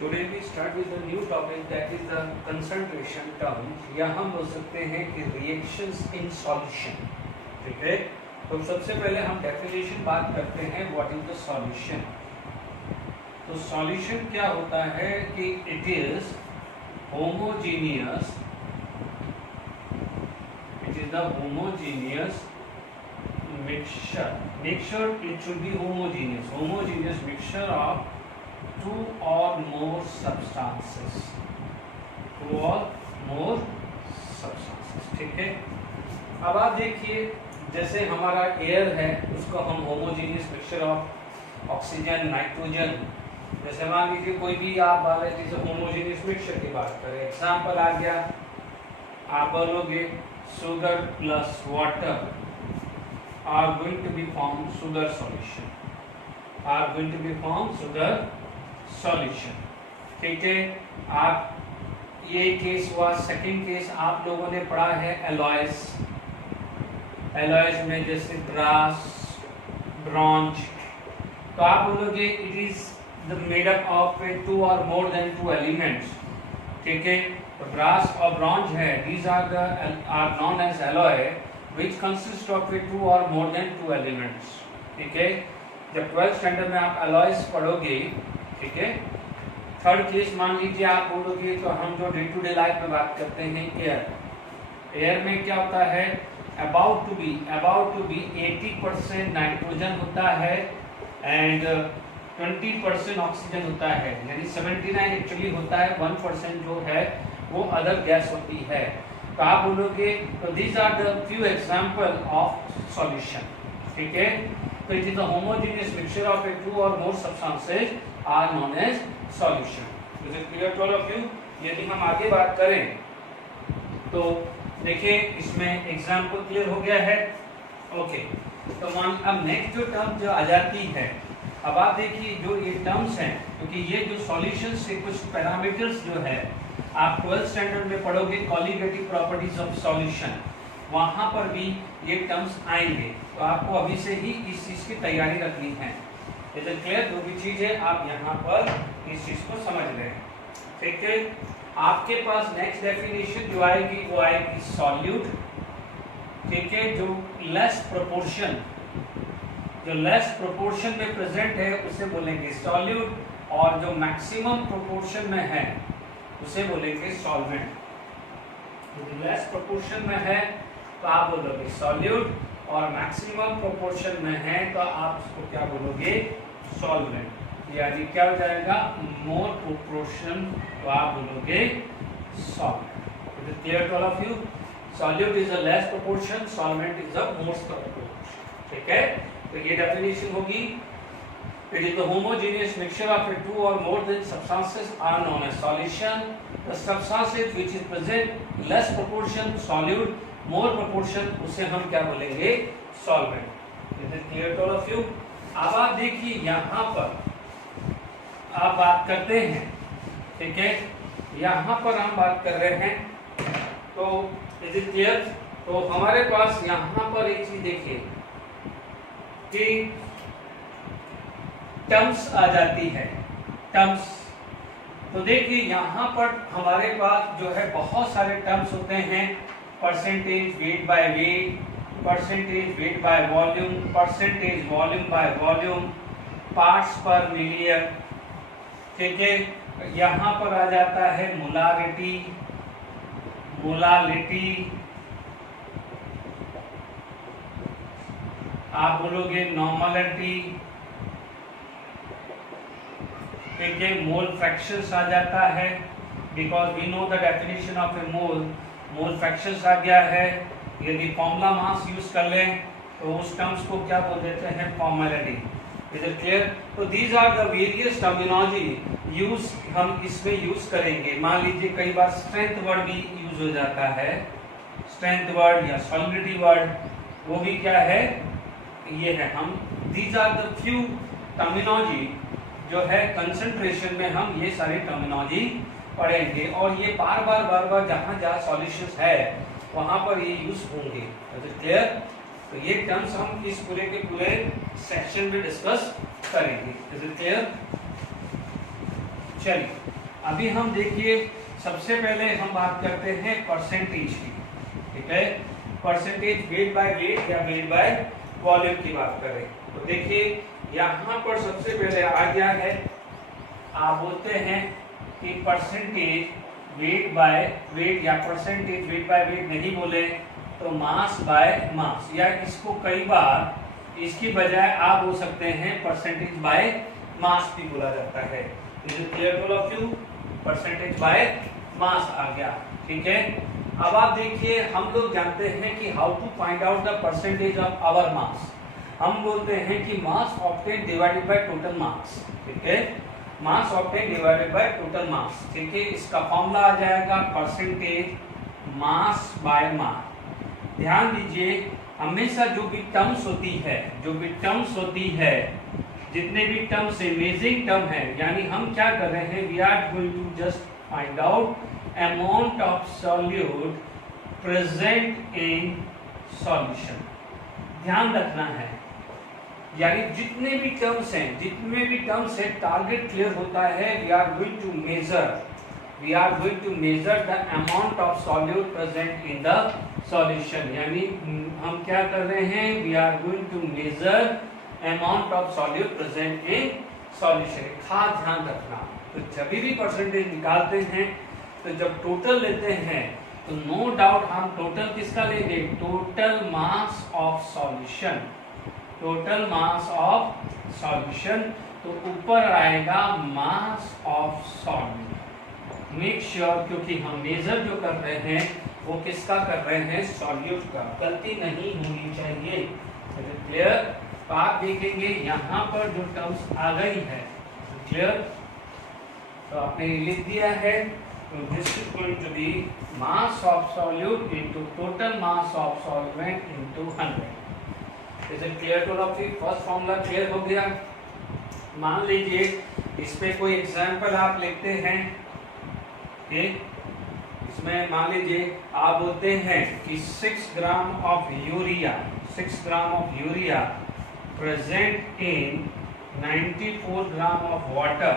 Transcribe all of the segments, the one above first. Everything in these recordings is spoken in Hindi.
Today we start with a new topic, that is the concentration terms, या हम बोल सकते हैं कि reactions in solution. ठीक है, तो सबसे पहले हम डेफिनेशन बात करते हैं what is the solution. तो solution क्या होता है कि it is homogeneous, it is the homogeneous mixture. Mixture, it should be homogeneous mixture of two or more substances. Two or more substances. ठीक है, अब आप देखिए जैसे हमारा एयर है उसको हम homogeneous mixture of oxygen nitrogen, जैसे मान लीजिए कोई भी आप बायोलॉजी से होमोजीनियस मिक्सचर की बात करें, एग्जांपल आ गया, आप बोलोगे sugar plus water are going to be form sugar solution, are going to be form sugar solution. ठीक है, आप ये केस हुआ. सेकंड केस आप लोगों ने पढ़ा है एलॉयस. एलॉयस में जैसे ब्रास, ब्रॉन्ज, तो आप बोलोगे it is the made up of two or more then two elements. ठीक है, तो ब्रास और ब्रॉन्ज है, these are known as alloy which consist of two or more then two elements. ठीक है, जब 12th स्टैंडर्ड में आप एलॉयस पढ़ोगे, ठीक है. थर्ड केस मान लीजिए आप बोलोगे, तो हम जो डे टू डे लाइफ में बात करते हैं एयर. एयर में क्या होता है, अबाउट टू बी 80% नाइट्रोजन होता है एंड 20% ऑक्सीजन होता है, यानी 79 एक्चुअली होता है, 1% जो है वो अदर गैस होती है. तो आप बोलोगे, तो these are the few example of solution. ठीक है, तो it is a homogeneous mixture of two or more substances are known as solution. Is it clear to all of you? यदि हम आगे बात करें तो देखिए इसमें एग्जांपल क्लियर हो गया है. ओके, तो अब नेक्स्ट जो टर्म जो आ जाती है, अब आप देखिए जो ये टर्म्स हैं, क्योंकि ये जो सॉल्यूशन से कुछ पैरामीटर्स जो है आप 12th स्टैंडर्ड में पढ़ोगे, कॉलिगेटिव प्रॉपर्टीज ऑफ सॉल्यूशन, वहां पर भी ये टर्म्स आएंगे. तो आपको अभी से ही इस चीज की तैयारी रखनी है. Is it clear? जो भी चीज है आप यहाँ पर इस चीज को समझ लें. ठीक है, आपके पास नेक्स्ट डेफिनेशन जो आएगी वो आएगी सॉल्यूट. ठीक है, जो लेस प्रोपोर्शन में प्रेजेंट है उसे बोलेंगे सॉल्यूट, और जो मैक्सिमम प्रोपोर्शन में है उसे बोलेंगे सॉल्वेंट. जो लेस प्रोपोर्शन में है तो आप बोलोगे सॉल्यूट, और मैक्सिमम प्रोपोर्शन में है तो आप उसको क्या बोलोगे, सॉल्वेंट. यानी क्या हो जाएगा, मोर प्रोपोर्शन, तो आप बोलोगे solvent. Is it clear to all of you? Solute is a less proportion, solvent is a more proportion. ठीक है, तो ये डेफिनेशन होगी. It is the homogeneous mixture of two or more than substances are known as solution. The substances which is present less proportion solute, more proportion उसे हम क्या बोलेंगे, solvent. Is it clear to all of you? अब आप देखिए यहाँ पर आप बात करते हैं. ठीक है, यहाँ पर हम बात कर रहे हैं, तो इज इट क्लियर? तो हमारे पास यहाँ पर एक चीज देखिए कि टर्म्स आ जाती है. टर्म्स, तो देखिए यहाँ पर हमारे पास जो है बहुत सारे टर्म्स होते हैं. Percentage weight by wait, percentage weight by volume, percentage volume by volume, parts per million. ठीक है, यहाँ पर आ जाता है मोलारिटी, आप बोलोगे नॉर्मलिटी. ठीक है, मोल फ्रैक्शंस आ जाता है, because we know the definition of a mole fractions आ गया है. यदि फॉर्मूला मास यूज कर लें तो उस टर्म्स को क्या बोल देते हैं, फॉर्मेलिटी. Is it clear? तो these are the various terminology use हम इसमें यूज करेंगे. मान लीजिए कई बार स्ट्रेंथ वर्ड भी यूज हो जाता है, स्ट्रेंथ वर्ड या सॉलिडिटी वर्ड, वो भी क्या है, ये है. हम these are the few terminology जो है कंसंट्रेशन में हम ये सारी टर्मिनोलॉजी पढ़ेंगे, और ये बार बार जहाँ सॉल्यूशंस है वहां पर ये यूज होंगे. Is it clear? तो ये टर्म्स हम इस पूरे के पूरे सेक्शन में डिस्कस करेंगे. Is it clear? चलिए अभी हम देखिए, सबसे पहले हम बात करते हैं परसेंटेज की, ठीक है। परसेंटेज वेट बाय वेट या वेट बाय वॉल्यूम की बात करें तो देखिए यहाँ पर सबसे पहले आ गया है, आप बोलते हैं कि परसेंटेज वेट बाय वेट या परसेंटेज वेट बाय वेट नहीं बोले तो मास बाय मास, या इसको कई बार इसकी बजाय आप बोल सकते हैं परसेंटेज बाय मास भी बोला जाता है। Is it clear to all of you? Percentage by mass आ गया, ठीक है। अब आप देखिए, हम लोग जानते हैं कि how to find out the percentage of our mass. हम बोलते हैं कि mass obtain divided by total mass, ठीक है। Mass obtain divided by total mass, ठीक है। इसका फॉर्मूला आ जाएगा परसेंटेज मास बाय मास। ध्यान दीजिए, हमेशा जो भी टर्म्स होती है, जितने भी टर्म्स इमेजिंग टर्म है, यानी हम क्या कर रहे हैं, we are going to just find out amount of solute present in solution। ध्यान रखना है, यानी जितने भी टर्म्स हैं, टारगेट क्लियर होता है, we are going to measure the amount of solute present in the solution. यानी हम क्या कर रहे हैं, we are going to measure amount of solute present in solution. खास ध्यान रखना, तो जब भी परसेंटेज निकालते हैं तो जब टोटल लेते हैं तो नो डाउट हम टोटल किसका लेंगे, total mass of solution. Total mass of solution, तो ऊपर आएगा mass of solute. Make sure, क्योंकि हम मेजर जो कर रहे हैं वो किसका कर रहे हैं, सॉल्यूट का। गलती नहीं होनी चाहिए, क्लियर। तो आप देखेंगे यहाँ पर जो टर्म्स आ गई है, क्लियर, तो आपने लिख दिया है। So this is going to be mass of solute into total mass of solvent into 100. Is it clear to all of you? First formula clear हो गया। मान लीजिए इस पे कोई एग्जाम्पल आप लिखते हैं, इसमें मान लीजिए आप बोलते हैं कि 6 gram of urea present in 94 gram of water.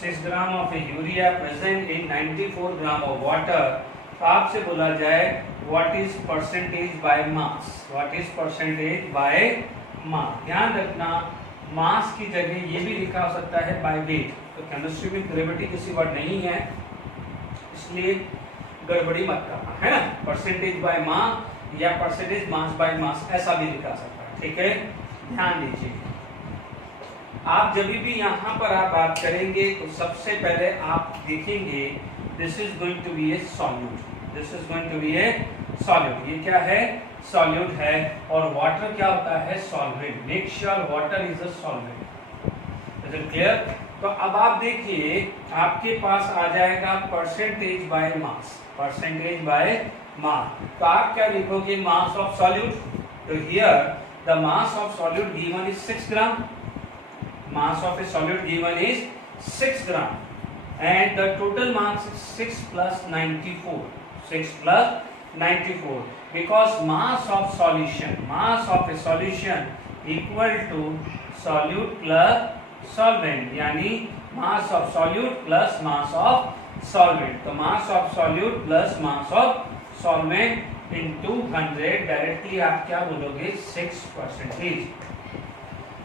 6 gram of urea present in 94 gram of water. तो आपसे बोला जाए व्हाट इज परसेंटेज बाय मास, ध्यान रखना, मास की जगह ये भी लिखा हो सकता है बाय वेट। तो केमिस्ट्री में ग्रेविटी किसी वर्ड नहीं है, इसलिए गड़बड़ी मत करना, है ना। परसेंटेज बाय मास या परसेंटेज मास बाय मास ऐसा भी लिखा सकता है, ठीक है। ध्यान दीजिए, आप जब भी यहाँ पर आप बात करेंगे तो सबसे पहले आप देखेंगे this is going to be a solute. ये क्या है, सॉल्यूट है। और वाटर क्या होता है, solvent. Make sure water is a solvent. Is it clear? तो अब आप देखिए, आपके पास आ जाएगा परसेंटेज बाय मास। तो आप क्या लिखोगे, मास ऑफ सॉल्यूट। तो here the mass of solute given is 6 gram. Mass of a solute given is 6 gram and the total mass is 6 plus 94 because mass of a solution equal to solute plus solvent, यानी mass of solute plus mass of solvent। तो mass of solute plus mass of solvent into 100, directly आप क्या बोलोगे, 6%।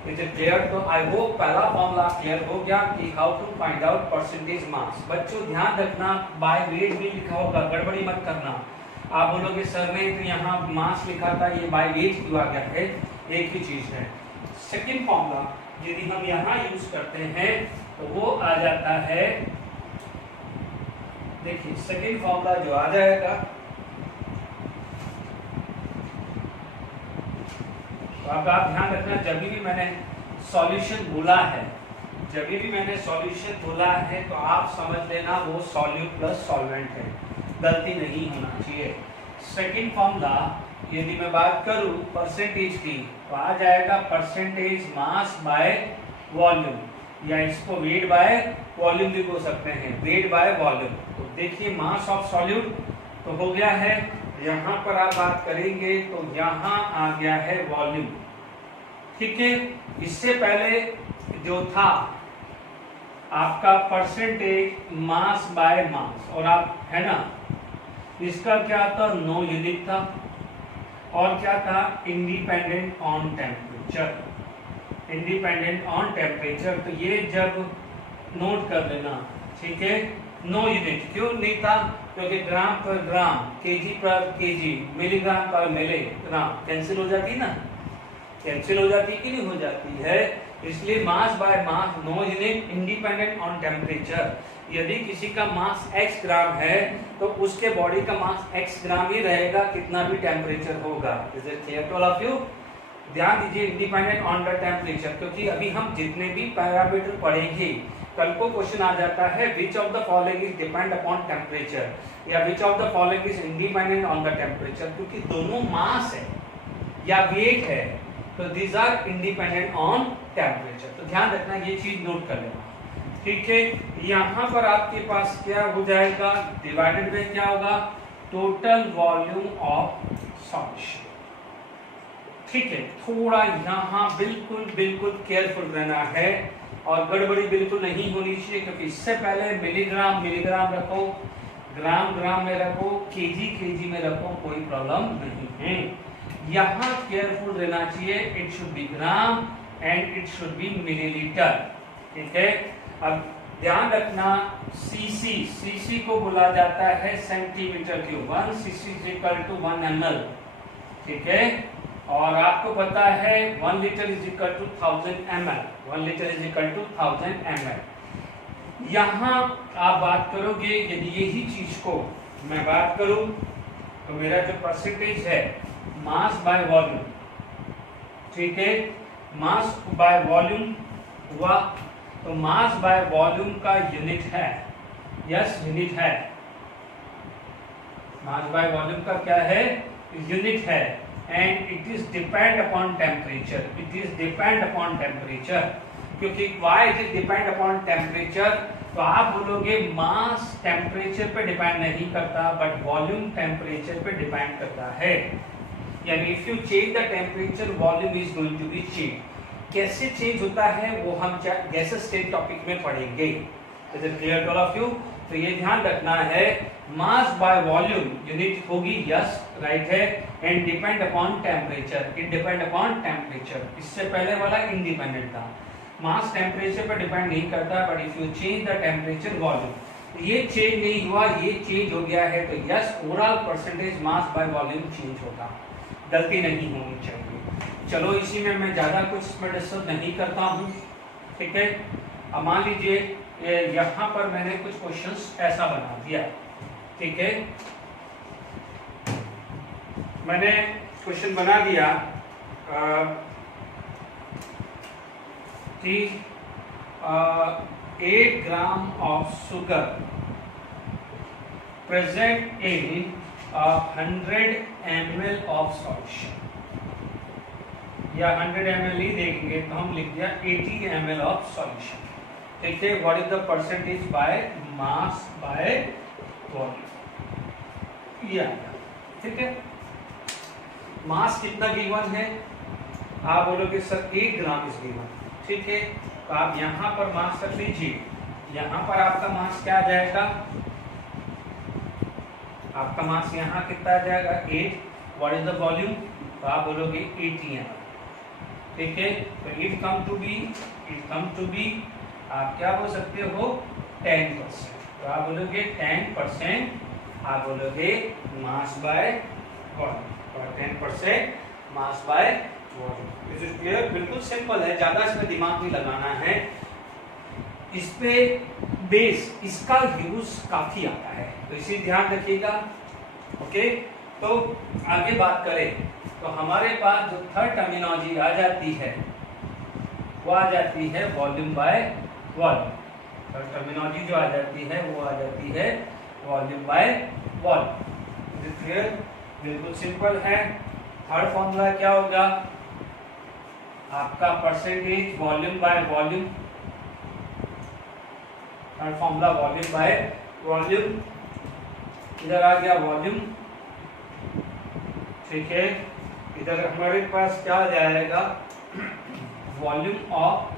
Is it clear? तो आई होप पहला फॉर्मूला क्लियर हो गया कि how to find out percentage mass. बच्चों ध्यान रखना, बाय वेट भी लिखा होगा, गड़बड़ी मत करना। आप बोलोगे सर ने तो यहाँ मास लिखा था, ये बाय वेट क्यों आ गया है, एक ही चीज है। सेकंड फॉर्मूला यदि हम यहाँ यूज करते हैं तो वो आ जाता है, देखिए सेकंड फॉर्मूला जो आ जाएगा, तो अब आप ध्यान रखना, जब भी मैंने सॉल्यूशन बोला है तो आप समझ लेना वो सॉल्यूट प्लस सॉल्वेंट है, गलती नहीं होना चाहिए। सेकंड फॉर्मूला यदि मैं बात करूं परसेंटेज की तो आ जाएगा परसेंटेज मास बाय वॉल्यूम, या इसको वेट बाय वॉल्यूम भी बोल सकते हैं, वेट बाय वॉल्यूम। तो देखिए मास ऑफ सॉल्यूट तो हो गया है, यहाँ पर आप बात करेंगे तो यहाँ आ गया है वॉल्यूम, ठीक है। इससे पहले जो था आपका परसेंटेज मास बाय मास, और आप है ना, इसका क्या था, 9 यूनिट था, और क्या था, independent on temperature, independent on temperature. तो ये जब नोट कर लेना, ठीक है। 9 यूनिट क्यों नहीं था, क्योंकि ग्राम पर ग्राम, केजी पर केजी, मिलीग्राम पर मिलीग्राम कैंसिल हो जाती ना, कैंसिल हो जाती कि नहीं हो जाती है, इसलिए मास by mass 9 unit, independent on temperature. यदि किसी का मास x ग्राम है तो उसके बॉडी का मास x ग्राम ही रहेगा, कितना भी टेम्परेचर होगा। Is it clear to all of you? ध्यान दीजिए, इंडिपेंडेंट ऑन द टेम्परेचर, क्योंकि अभी हम जितने भी पैरामीटर पढ़ेंगे, कल को क्वेश्चन आ जाता है which of the following is depend upon temperature, या which of the following is independent on the temperature, क्योंकि दोनों मास है या वेट है, तो these are independent on temperature. तो ध्यान रखना, ये चीज नोट कर लेना, ठीक है। यहाँ पर आपके पास क्या हो जाएगा, डिवाइडेड बाय क्या होगा, टोटल वॉल्यूम ऑफ सॉल्यूशन, ठीक है। थोड़ा यहाँ बिल्कुल बिल्कुल केयरफुल रहना है, और गड़बड़ी बिल्कुल नहीं होनी चाहिए, क्योंकि इससे पहले मिलीग्राम मिलीग्राम रखो, ग्राम ग्राम में रखो, केजी केजी में रखो, कोई प्रॉब्लम नहीं है। यहाँ केयरफुल रहना चाहिए, it should be gram and it should be millilitre, ठीक है। अब ध्यान रखना, सीसी, सीसी को बोला जाता है centimetre cube, 1 cc is equal to 1 ml, ठीक है। और आपको पता है 1 litre is equal to 1000 ml, 1 litre is equal to 1000 ml। यहाँ आप बात करोगे, यदि यही चीज को मैं बात करूं, तो मेरा जो परसेंटेज है मास बाय वॉल्यूम, ठीक है, मास बाय वॉल्यूम हुआ, तो मास बाय वॉल्यूम का यूनिट है, यस यूनिट है, मास बाय वॉल्यूम का क्या है, यूनिट है, and it is depend upon temperature, it is depend upon temperature. क्योंकि why it is depend upon temperature, तो आप बोलोगे मास टेम्परेचर पे डिपेंड नहीं करता, बट वॉल्यूम टेम्परेचर पे डिपेंड करता है। यानी if you change the temperature, volume is going to be change. कैसे चेंज होता है वो हम गैसेस स्टेट टॉपिक में पढ़ेंगे। Is it clear to all of you? तो ये ध्यान रखना है, मास बाय वॉल्यूम यूनिट होगी, यस राइट है, and depend upon temperature, it depend upon temperature. इससे पहले वाला इंडिपेंडेंट था, मास टेम्परेचर पर डिपेंड नहीं करता, but if you change the temperature volume, ये चेंज नहीं हुआ, ये चेंज हो गया है, तो yes overall percentage mass by volume change होगा, गलती नहीं होनी चाहिए। चलो इसी में मैं ज्यादा कुछ इसमें डिस्कस नहीं करता हूँ, ठीक है। अब मान लीजिए यहाँ पर मैंने कुछ क्वेश्चंस ऐसा बना दिया, ठीक है, मैंने क्वेश्चन बना दिया कि 8 gram of sugar present in 100 ml of solution, या 100 ml ही देखेंगे तो हम लिख दिया 80 ml ऑफ सॉल्यूशन, ठीक है। What is the percentage by mass by volume, ये आया, ठीक है। मास कितना गिवन है, आप बोलोगे सर 8 ग्राम इज गिवन, ठीक है, तो आप यहाँ पर मास रख लीजिए, यहाँ पर आपका मास क्या आ जाएगा, आपका मास यहाँ कितना आ जाएगा 8, व्हाट इज द वॉल्यूम, तो आप बोलोगे 80 ml, ठीक है। तो इट कम टू बी आप क्या बोल सकते हो 10%, तो आप बोलोगे 10%, आप बोलोगे मास बाय वॉल्यूम, और 10% मास by volume. Is it clear? बिल्कुल सिंपल है, ज्यादा इसमें दिमाग नहीं लगाना है, इस पे बेस इसका यूज काफी आता है, तो इसी ध्यान रखिएगा, ओके। तो आगे बात करें तो हमारे पास जो थर्ड टर्मिनोलॉजी आ जाती है वो आ जाती है volume by volume. Third terminology जो आ जाती है वो आ जाती है वॉल्यूम बाय वॉल्यूम। क्लियर? बिल्कुल सिंपल है। थर्ड फॉर्मूला क्या होगा आपका, percentage volume by volume. Third formula volume by volume, इधर आ गया वॉल्यूम, ठीक है। इधर हमारे पास क्या आ जाएगा, वॉल्यूम ऑफ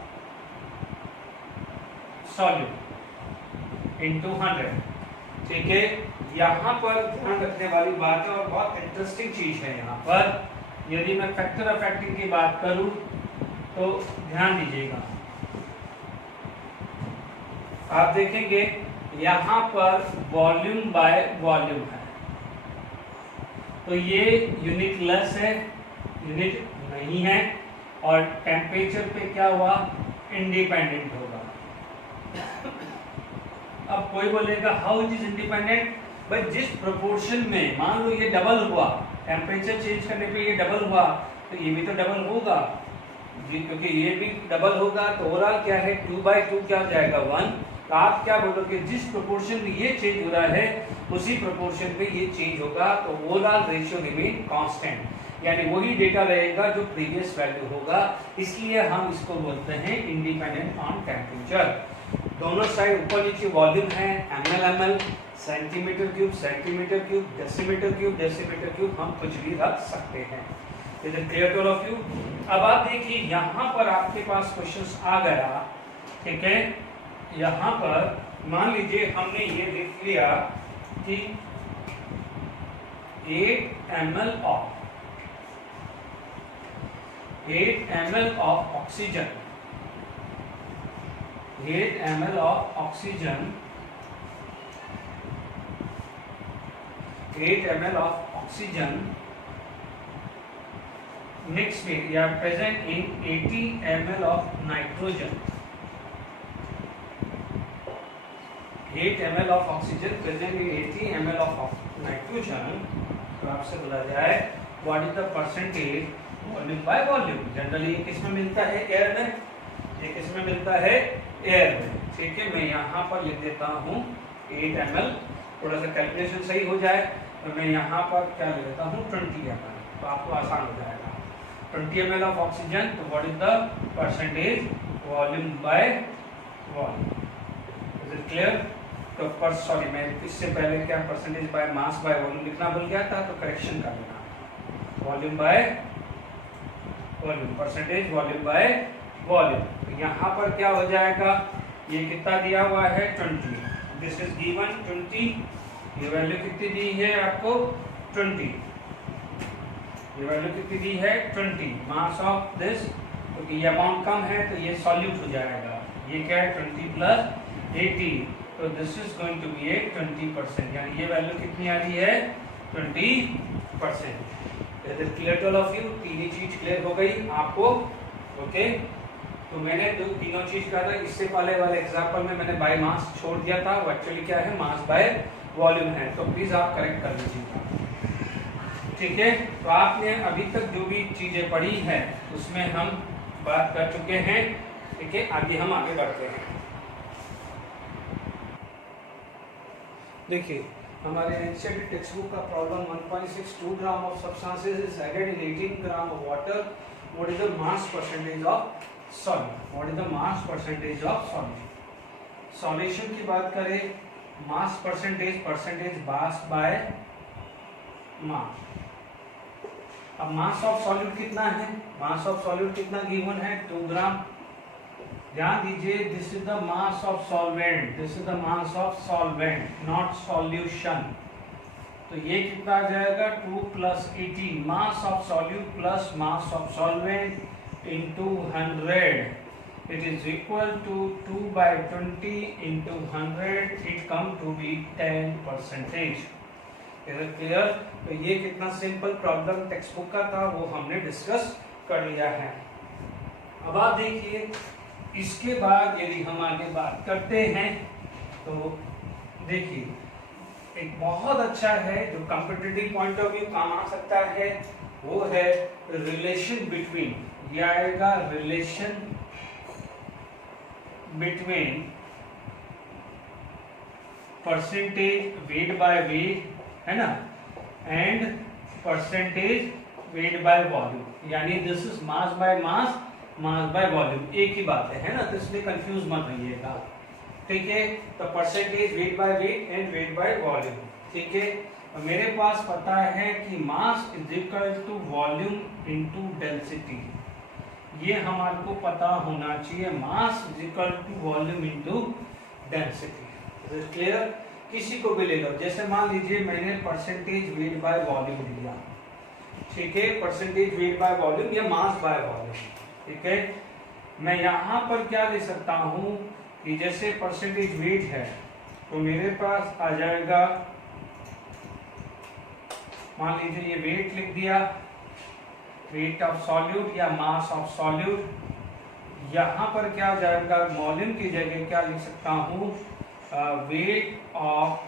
सॉल्यूट इनटू 100। ठीक है, यहाँ पर ध्यान रखने वाली बात है और बहुत इंटरेस्टिंग चीज है यहाँ पर, यदि मैं फैक्टर ऑफ फैक्टिंग की बात करूं तो ध्यान दीजिएगा, आप देखेंगे यहाँ पर वॉल्यूम बाय वॉल्यूम है, तो ये यूनिट लेस है, यूनिट नहीं है, और टेम्परेचर पे क्या हुआ, इंडिपेंडेंट होगा। अब कोई बोलेगा हाउ इट इज इंडिपेंडेंट, भाई जिस प्रोपोर्शन में मान लो ये डबल हुआ, टेम्परेचर चेंज करने पे ये डबल हुआ, तो ये भी तो डबल होगा, क्योंकि ये भी डबल होगा, तो ओवरऑल क्या है 2/2 क्या हो जाएगा 1। तो आप क्या बोलोगे, जिस प्रोपोर्शन में ये चेंज हो रहा है उसी प्रोपोर्शन पे ये चेंज होगा, तो ओवरऑल रेशियो रिमेन कांस्टेंट, यानी वही डेटा रहेगा जो प्रीवियस वैल्यू होगा, इसलिए हम इसको बोलते हैं इंडिपेंडेंट ऑन टेम्परेचर। दोनों साइड ऊपर नीचे वॉल्यूम है, ml centimetre cube decimetre cube हम कुछ भी रख सकते हैं। Is it clear to all of you? अब आप देखिए यहाँ पर आपके पास क्वेश्चंस आ गया, ठीक है, यहाँ पर मान लीजिए हमने ये लिख लिया कि 8 ml of oxygen, 8 ml of oxygen, 8 ml of oxygen mixed with या present in 80 ml of nitrogen, 8 ml of oxygen present in 80 ml of nitrogen। तो आपसे बोला जाए what is the percentage volume by volume. Generally ये किस में मिलता है, एयर में, ये किस में मिलता है, एयर में। ठीक है, मैं यहाँ पर लिख देता हूँ 8 ml, थोड़ा सा कैलकुलेशन सही हो जाए, तो मैं यहाँ पर क्या लिख देता हूँ 20 ml, तो आपको आसान हो जाएगा। 20 ml ऑफ ऑक्सीजन, तो what is the percentage volume by volume. Is it clear? तो पर सॉरी, मैं इससे पहले क्या percentage by mass by volume लिखना भूल गया था, तो करेक्शन कर लेना, volume by volume, percentage volume by volume. तो यहाँ पर क्या हो जाएगा, ये कितना दिया हुआ है 20, दिस इज गिवन 20, ये वैल्यू कितनी दी है आपको 20, ये वैल्यू कितनी दी है 20, मास ऑफ दिस, क्योंकि ये अमाउंट कम है तो ये सॉल्यूट हो जाएगा, ये क्या है 20 प्लस 80, तो this is going to be a 20%, यानी ये वैल्यू कितनी आ रही है 20%। Clear to all of you? तीन चीज क्लियर हो गई आपको, ओके। तो मैंने जो तीनों चीज कहा था, इससे पहले वाले एग्जांपल में मैंने बाय मास छोड़ दिया था, वो एक्चुअली क्या है मास बाय वॉल्यूम है, तो प्लीज आप करेक्ट कर लीजिएगा। ठीक है, तो आपने अभी तक जो भी चीजें पढ़ी है उसमें हम बात कर चुके हैं। ठीक है, आगे हम आगे बढ़ते हैं। देखिए हमारे एनसीईआरटी टेक्स्ट बुक का problem 1.62 gram of substances is added in 18 gram of water, what is the mass percentage of solute, what is the mass percentage of solute. Solution की बात करें, मास परसेंटेज मास बाय मास। अब मास ऑफ सॉल्यूट कितना है, मास ऑफ सॉल्यूट कितना गिवन है 2 ग्राम। ध्यान दीजिए, this is the mass of solvent, this is the mass of solvent, not solution. तो ये कितना आ जाएगा 2 + 18, mass of solute plus mass of solvent into 100, it is equal to 2/20 into 100, it come to be 10%। Is it clear? तो ये कितना सिंपल प्रॉब्लम टेक्स्ट बुक का था वो हमने डिस्कस कर लिया है। अब आप देखिए, इसके बाद यदि हम आगे बात करते हैं तो देखिए एक बहुत अच्छा है जो कॉम्पिटिटिव पॉइंट ऑफ व्यू काम आ सकता है, वो है रिलेशन बिटवीन, ये आएगा relation between percentage weight by weight, है ना, and percentage weight by volume, यानी this is mass by mass, mass by volume, एक ही बात है ना, तो इसलिए कंफ्यूज मत रहिएगा। ठीक है, तो percentage weight by weight and weight by volume. ठीक है, तो मेरे पास पता है कि mass is equal to volume into density, ये हमारे को पता होना चाहिए, mass is equal to volume into density. Clear? किसी को भी ले लो, जैसे मान लीजिए मैंने परसेंटेज वेट बाय वॉल्यूम लिया, ठीक है, परसेंटेज वेट बाय वॉल्यूम या मास बाय वॉल्यूम, ठीक है। मैं यहाँ पर क्या ले सकता हूँ कि जैसे परसेंटेज वेट है तो मेरे पास आ जाएगा, मान लीजिए ये वेट लिख दिया, वेट ऑफ सॉल्यूट या मास ऑफ सॉल्यूट। यहाँ पर क्या हो जाएगा, वॉल्यूम की जगह क्या लिख सकता हूँ, वेट ऑफ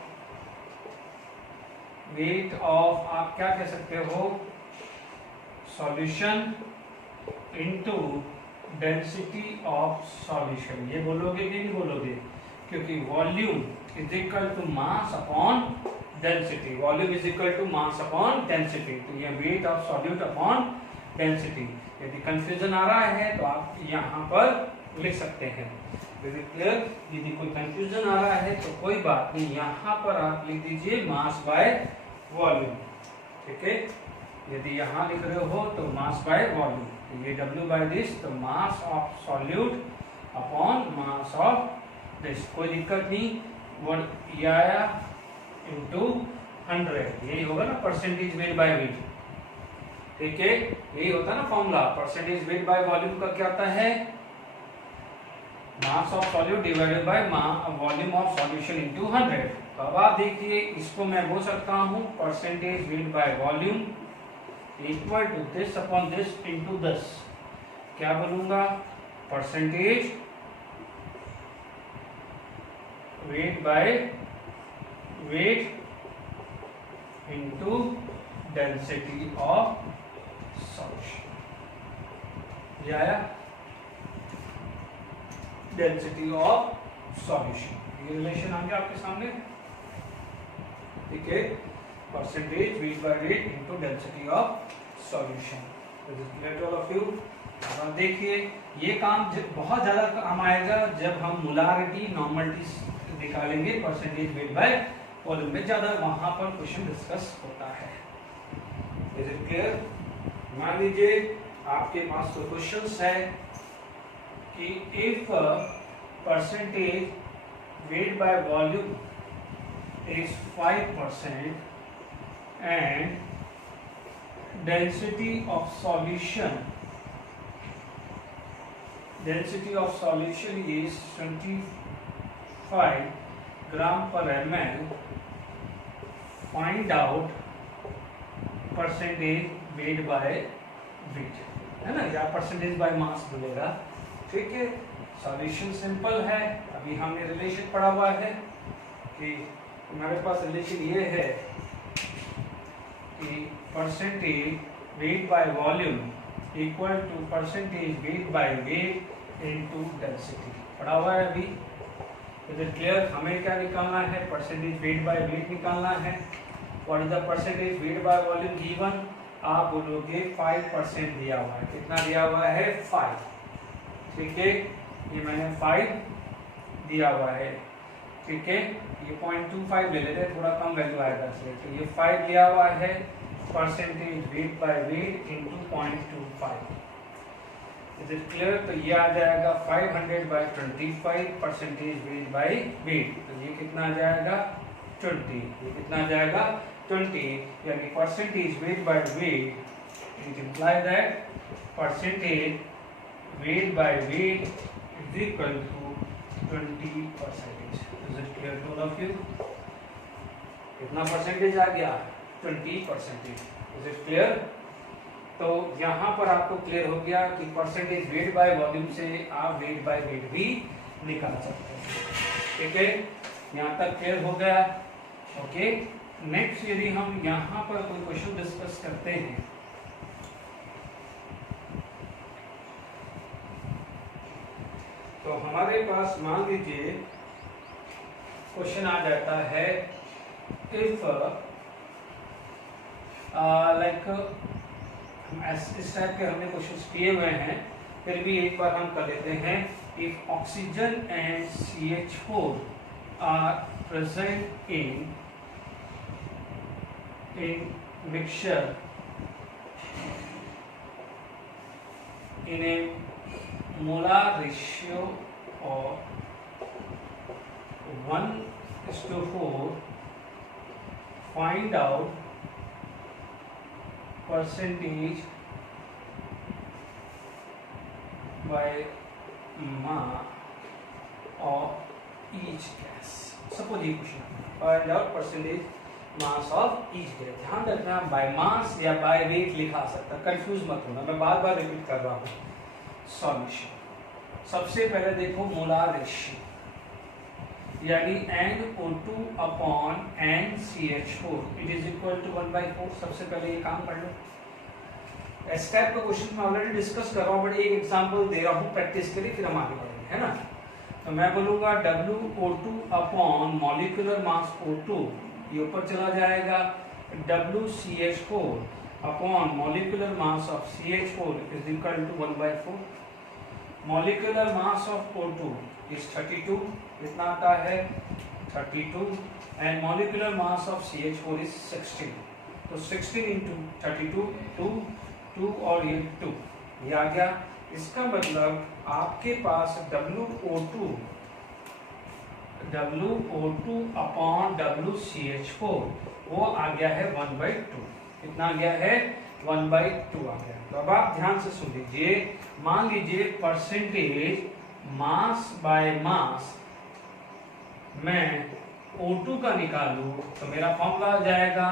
आप क्या कह सकते हो, solution into density of solution. ये बोलोगे कि नहीं बोलोगे? क्योंकि volume is equal to mass upon density, volume is equal to mass upon density, तो ये weight of solute upon density. यदि कंफ्यूजन आ रहा है तो आप यहाँ पर लिख सकते हैं। क्लियर? यदि कोई कंफ्यूजन आ रहा है तो कोई बात नहीं, यहाँ पर आप लिख दीजिए मास बाय वॉल्यूम, ठीक है। यदि यहाँ लिख रहे हो तो मास बाय वॉल्यूम, तो ये W बाय दिस, तो mass of solute upon mass of this, कोई दिक्कत नहीं। वर्ड ये आया इंटू 100, यही होगा ना परसेंटेज वेट बाय वेट, ठीक है, यही होता है ना formula. Percentage weight by volume का क्या आता है, mass of solute divided by volume of solution into 100। तो अब आप देखिए, इसको मैं बोल सकता हूँ percentage weight by volume equal to this upon this into 10। क्या बोलूंगा, percentage weight by weight into density of solution. ये आया डेंसिटी ऑफ सॉल्यूशन, ये रिलेशन आ गया आपके सामने, ठीक है। Percentage weight by weight into density of solution. All of you, अब देखिए ये काम बहुत ज्यादा काम आएगा जब हम मोलारिटी नॉर्मलिटी निकालेंगे, परसेंटेज वेट बाय वॉल्यूम में ज्यादा वहां पर क्वेश्चन डिस्कस होता है। Is it clear? मान लीजिए आपके पास कोई क्वेश्चंस है कि if percentage weight by volume is 5% and density of solution is 25 gram per ml, find out percentage weight by weight, है ना, या परसेंटेज बाय मास बोलेगा, ठीक है। सॉल्यूशन सिंपल है, अभी हमने रिलेशन पढ़ा हुआ है कि हमारे पास रिलेशन ये है कि percentage weight by volume equal to percentage weight by weight into density, पढ़ा हुआ है अभी। Is it clear? हमें क्या निकालना है, परसेंटेज वेट बाय वेट निकालना है। What is the percentage weight by volume given? आप बोलोगे 5% दिया हुआ है। कितना दिया हुआ है? 5, ठीक है, ये मैंने 5 दिया हुआ है, ठीक है। ये 0.25 ले लेते हैं, थोड़ा कम वैल्यू आएगा इसलिए, तो ये 5 दिया हुआ है, percentage weight by weight into 0.25। Is it clear? तो ये आ जाएगा 500 by 25 percentage weight by weight, तो ये कितना आ जाएगा 20, ये कितना आ जाएगा 20, यानी percentage weight by weight, it implies that percentage weight by weight is equal to 20%। Is it clear to all of you? कितना परसेंटेज आ गया? 20%। Is it clear? तो यहाँ पर आपको क्लियर हो गया कि परसेंटेज वेट बाय वॉल्यूम से आप वेट बाय वेट भी निकाल सकते हैं, ठीक है। यहाँ तक क्लियर हो गया? ओके। नेक्स्ट यदि हम यहाँ पर कोई क्वेश्चन डिस्कस करते हैं, तो हमारे पास मान लीजिए क्वेश्चन आ जाता है, इफ लाइक इस टाइप के हमने क्वेश्चन किए हुए हैं, फिर भी एक बार हम कर लेते हैं। If oxygen and CH4 are present in mixture in a molar ratio of 1:4, find out percentage by mass of each gas. Suppose ये question find out percentage mass of each gas. ध्यान रखना by mass या by weight लिखा सकता, कंफ्यूज मत होना, मैं बार बार रिपीट कर रहा हूँ. सॉल्यूशन सबसे पहले देखो मोलार रेशियो यानी NO2 upon NCH4 it is equal to 1/4. सबसे पहले ये काम कर लो. इस टाइप का क्वेश्चन मैं ऑलरेडी डिस्कस कर रहा हूँ, बट एक एग्जांपल दे रहा हूँ प्रैक्टिस के लिए, फिर हम आगे बढ़ेंगे, है ना. तो मैं बोलूंगा WO2 अपॉन मॉलिक्यूलर मास O2, ये ऊपर चला जाएगा. WCH4 upon molecular mass of CH4 is equal to 1/4. Molecular mass of O2 is 32, इतना आता है 32, and molecular mass of CH4 is 16. तो 16 इंटू 32, 2 और ये 2, ये आ गया. इसका मतलब आपके पास WO2 अपॉन WCH4 वो आ गया है 1/2. कितना आ गया है? 1/2 आ गया. तो अब आप ध्यान से सुन लीजिए. मान लीजिए परसेंटेज मास बाय मास मैं O2 का निकालूं तो मेरा फॉर्मूला आ जाएगा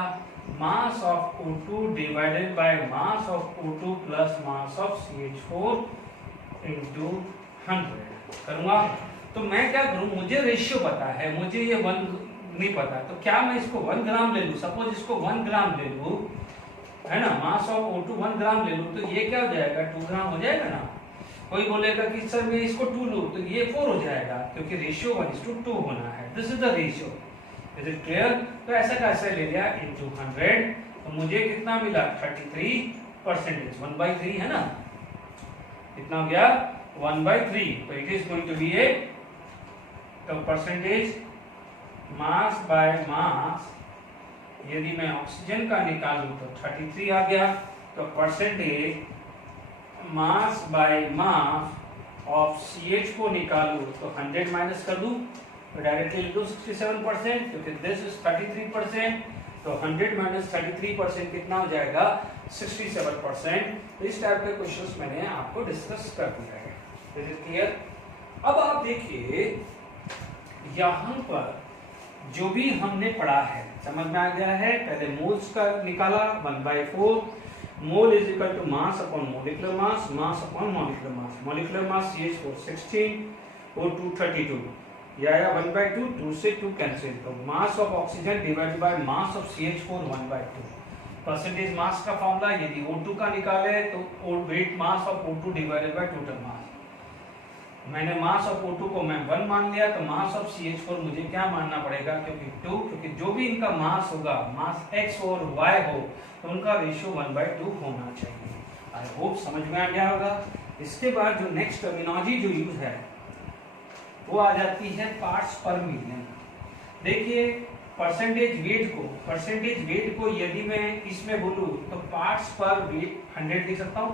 मास of O2 divided by mass of O2 plus mass of CH4 into 100 करूंगा. तो मैं क्या करूं, मुझे रेशियो पता है, मुझे ये 1 नहीं पता, तो क्या मैं इसको 1 ग्राम ले लूं. सपोज इसको 1 ग्राम ले लूं, है ना, मास ऑफ O2 1 ग्राम ले लूं, तो ये क्या हो जाएगा? 2 ग्राम हो जाएगा ना. कोई बोलेगा कि सर मैं इसको 2 लूं, तो ये 4 हो जाएगा, क्योंकि रेशियो 1:2 होना है. This is the ratio. Is it clear? तो ऐसा कैसे ले लिया इनटू 100, तो मुझे कितना मिला? 33%. 1/3 है ना, कितना हो गया? 1/3. तो it is going to be a, तो परसेंटेज मास बाय मास यदि मैं ऑक्सीजन का निकालूं तो 33 आ गया. तो percentage mass by mass of CH को निकालूं तो 100 माइनस कर दूं तो डायरेक्टली लिख दूं 67%, क्योंकि दिस इज 33%. तो 100 माइनस 33% कितना हो जाएगा? 67%. तो इस टाइप के क्वेश्चंस मैंने आपको डिस्कस कर दिया है. Is it clear? अब आप देखिए यहाँ पर जो भी हमने पढ़ा है समझ में आ गया है. पहले मोल्स का निकाला 1/4. Mole is equal to mass upon molecular mass, mass upon molecular mass. Molecular mass CH4 16, O2 32, या 1/2, 2 से 2 कैंसिल. तो mass of oxygen divided by mass of CH4 1/2. Percentage mass का फॉर्मूला यदि O2 का निकाले तो weight mass of O2 divided by total मास. मैंने मास ऑफ O2 को मैं 1 मान लिया, तो मास ऑफ CH4 मुझे क्या मानना पड़ेगा? क्योंकि 2, क्योंकि जो भी इनका मास होगा, मास X और Y हो, तो उनका रेशियो 1/2 होना चाहिए. आई होप समझ में आ गया होगा. इसके बाद जो नेक्स्ट टर्मिनोलॉजी जो यूज है वो आ जाती है पार्ट्स पर मिलियन. देखिए परसेंटेज वेट को यदि मैं इसमें बोलूं तो पार्ट्स पर वेट 100 लिख सकता हूं.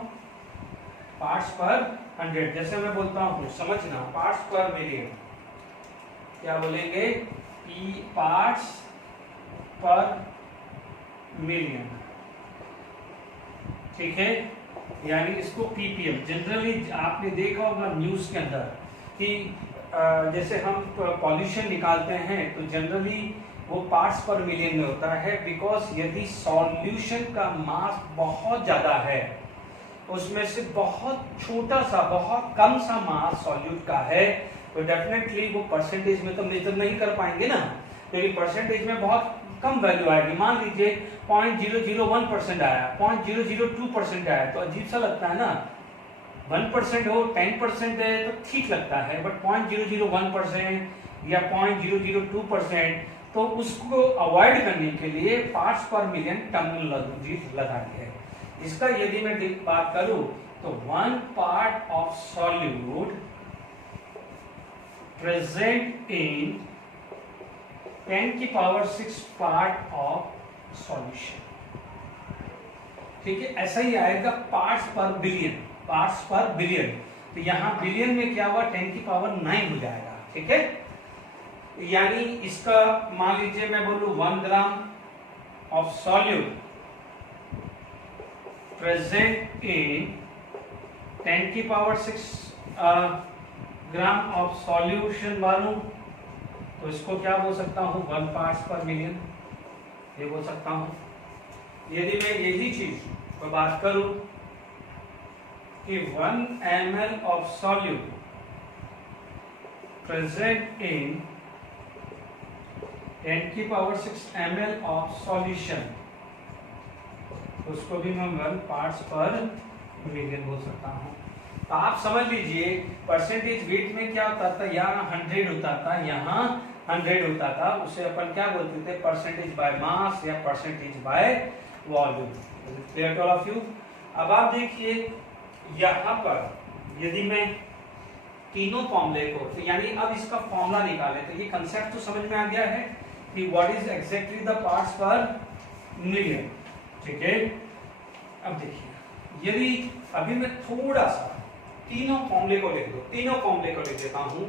पार्ट्स पर 100, जैसे मैं बोलता हूं समझना, पार्ट्स पर मिलियन क्या बोलेंगे? Parts per million. ठीक है, यानी इसको ppm. जनरली आपने देखा होगा न्यूज के अंदर कि जैसे हम पॉल्यूशन निकालते हैं तो जनरली वो पार्ट्स पर मिलियन में होता है. बिकॉज यदि सॉल्यूशन का मास बहुत ज्यादा है, उसमें से बहुत छोटा सा, बहुत कम सा मास सॉल्यूट का है, तो डेफिनेटली वो परसेंटेज में तो मेजर नहीं कर पाएंगे ना, क्योंकि परसेंटेज में बहुत कम वैल्यू आएगी. मान लीजिए 0.001% आया, 0.002% आया, तो अजीब सा लगता है ना. 1% हो, 10% है तो ठीक लगता है, बट 0.001% या 0.002%, तो उसको अवॉइड करने के लिए पार्ट्स पर मिलियन टर्मिनोलॉजी लगाई है. इसका यदि मैं बात करूं तो 1 part of solute present in 10⁻⁶ part of solution. ठीक है, ऐसा ही आएगा पार्ट्स पर बिलियन. पार्ट्स पर बिलियन। तो यहाँ बिलियन में क्या हुआ, 10 की पावर 9 हो जाएगा, ठीक है। यानी इसका मान लीजिए मैं बोलूं 1 ग्राम ऑफ सॉल्यूट प्रेजेंट इन 10 की पावर 6 ग्राम ऑफ सॉल्यूशन मानूं तो इसको क्या बोल सकता हूं, 1 पार्ट्स पर मिलियन ये बोल सकता हूं। यदि मैं यही चीज पर बात करूं कि 1 ml ऑफ सॉल्यूट प्रेजेंट इन 10 की पावर 6 ml ऑफ सॉल्यूशन, उसको भी मैं 1 पार्ट्स पर मिलियन बोल सकता हूं। तो आप समझ लीजिए परसेंटेज वेट में क्या होता था, यहाँ 100 होता था, यहाँ 100 होता था, उसे अपन क्या बोलते थे, परसेंटेज बाय मास या percentage by volume. Clear to all of you. अब आप देखिए यहाँ पर यदि मैं तीनों फॉर्मूले को, तो यानी अब इसका फॉर्मूला निकाले, तो ये कंसेप्ट तो समझ में आ गया है कि what is exactly the parts per million, ठीक है। अब देखिए यदि अभी मैं थोड़ा सा तीनों फॉर्मूले को लिख दो, तीनों फॉर्मूले को लिख देता हूं।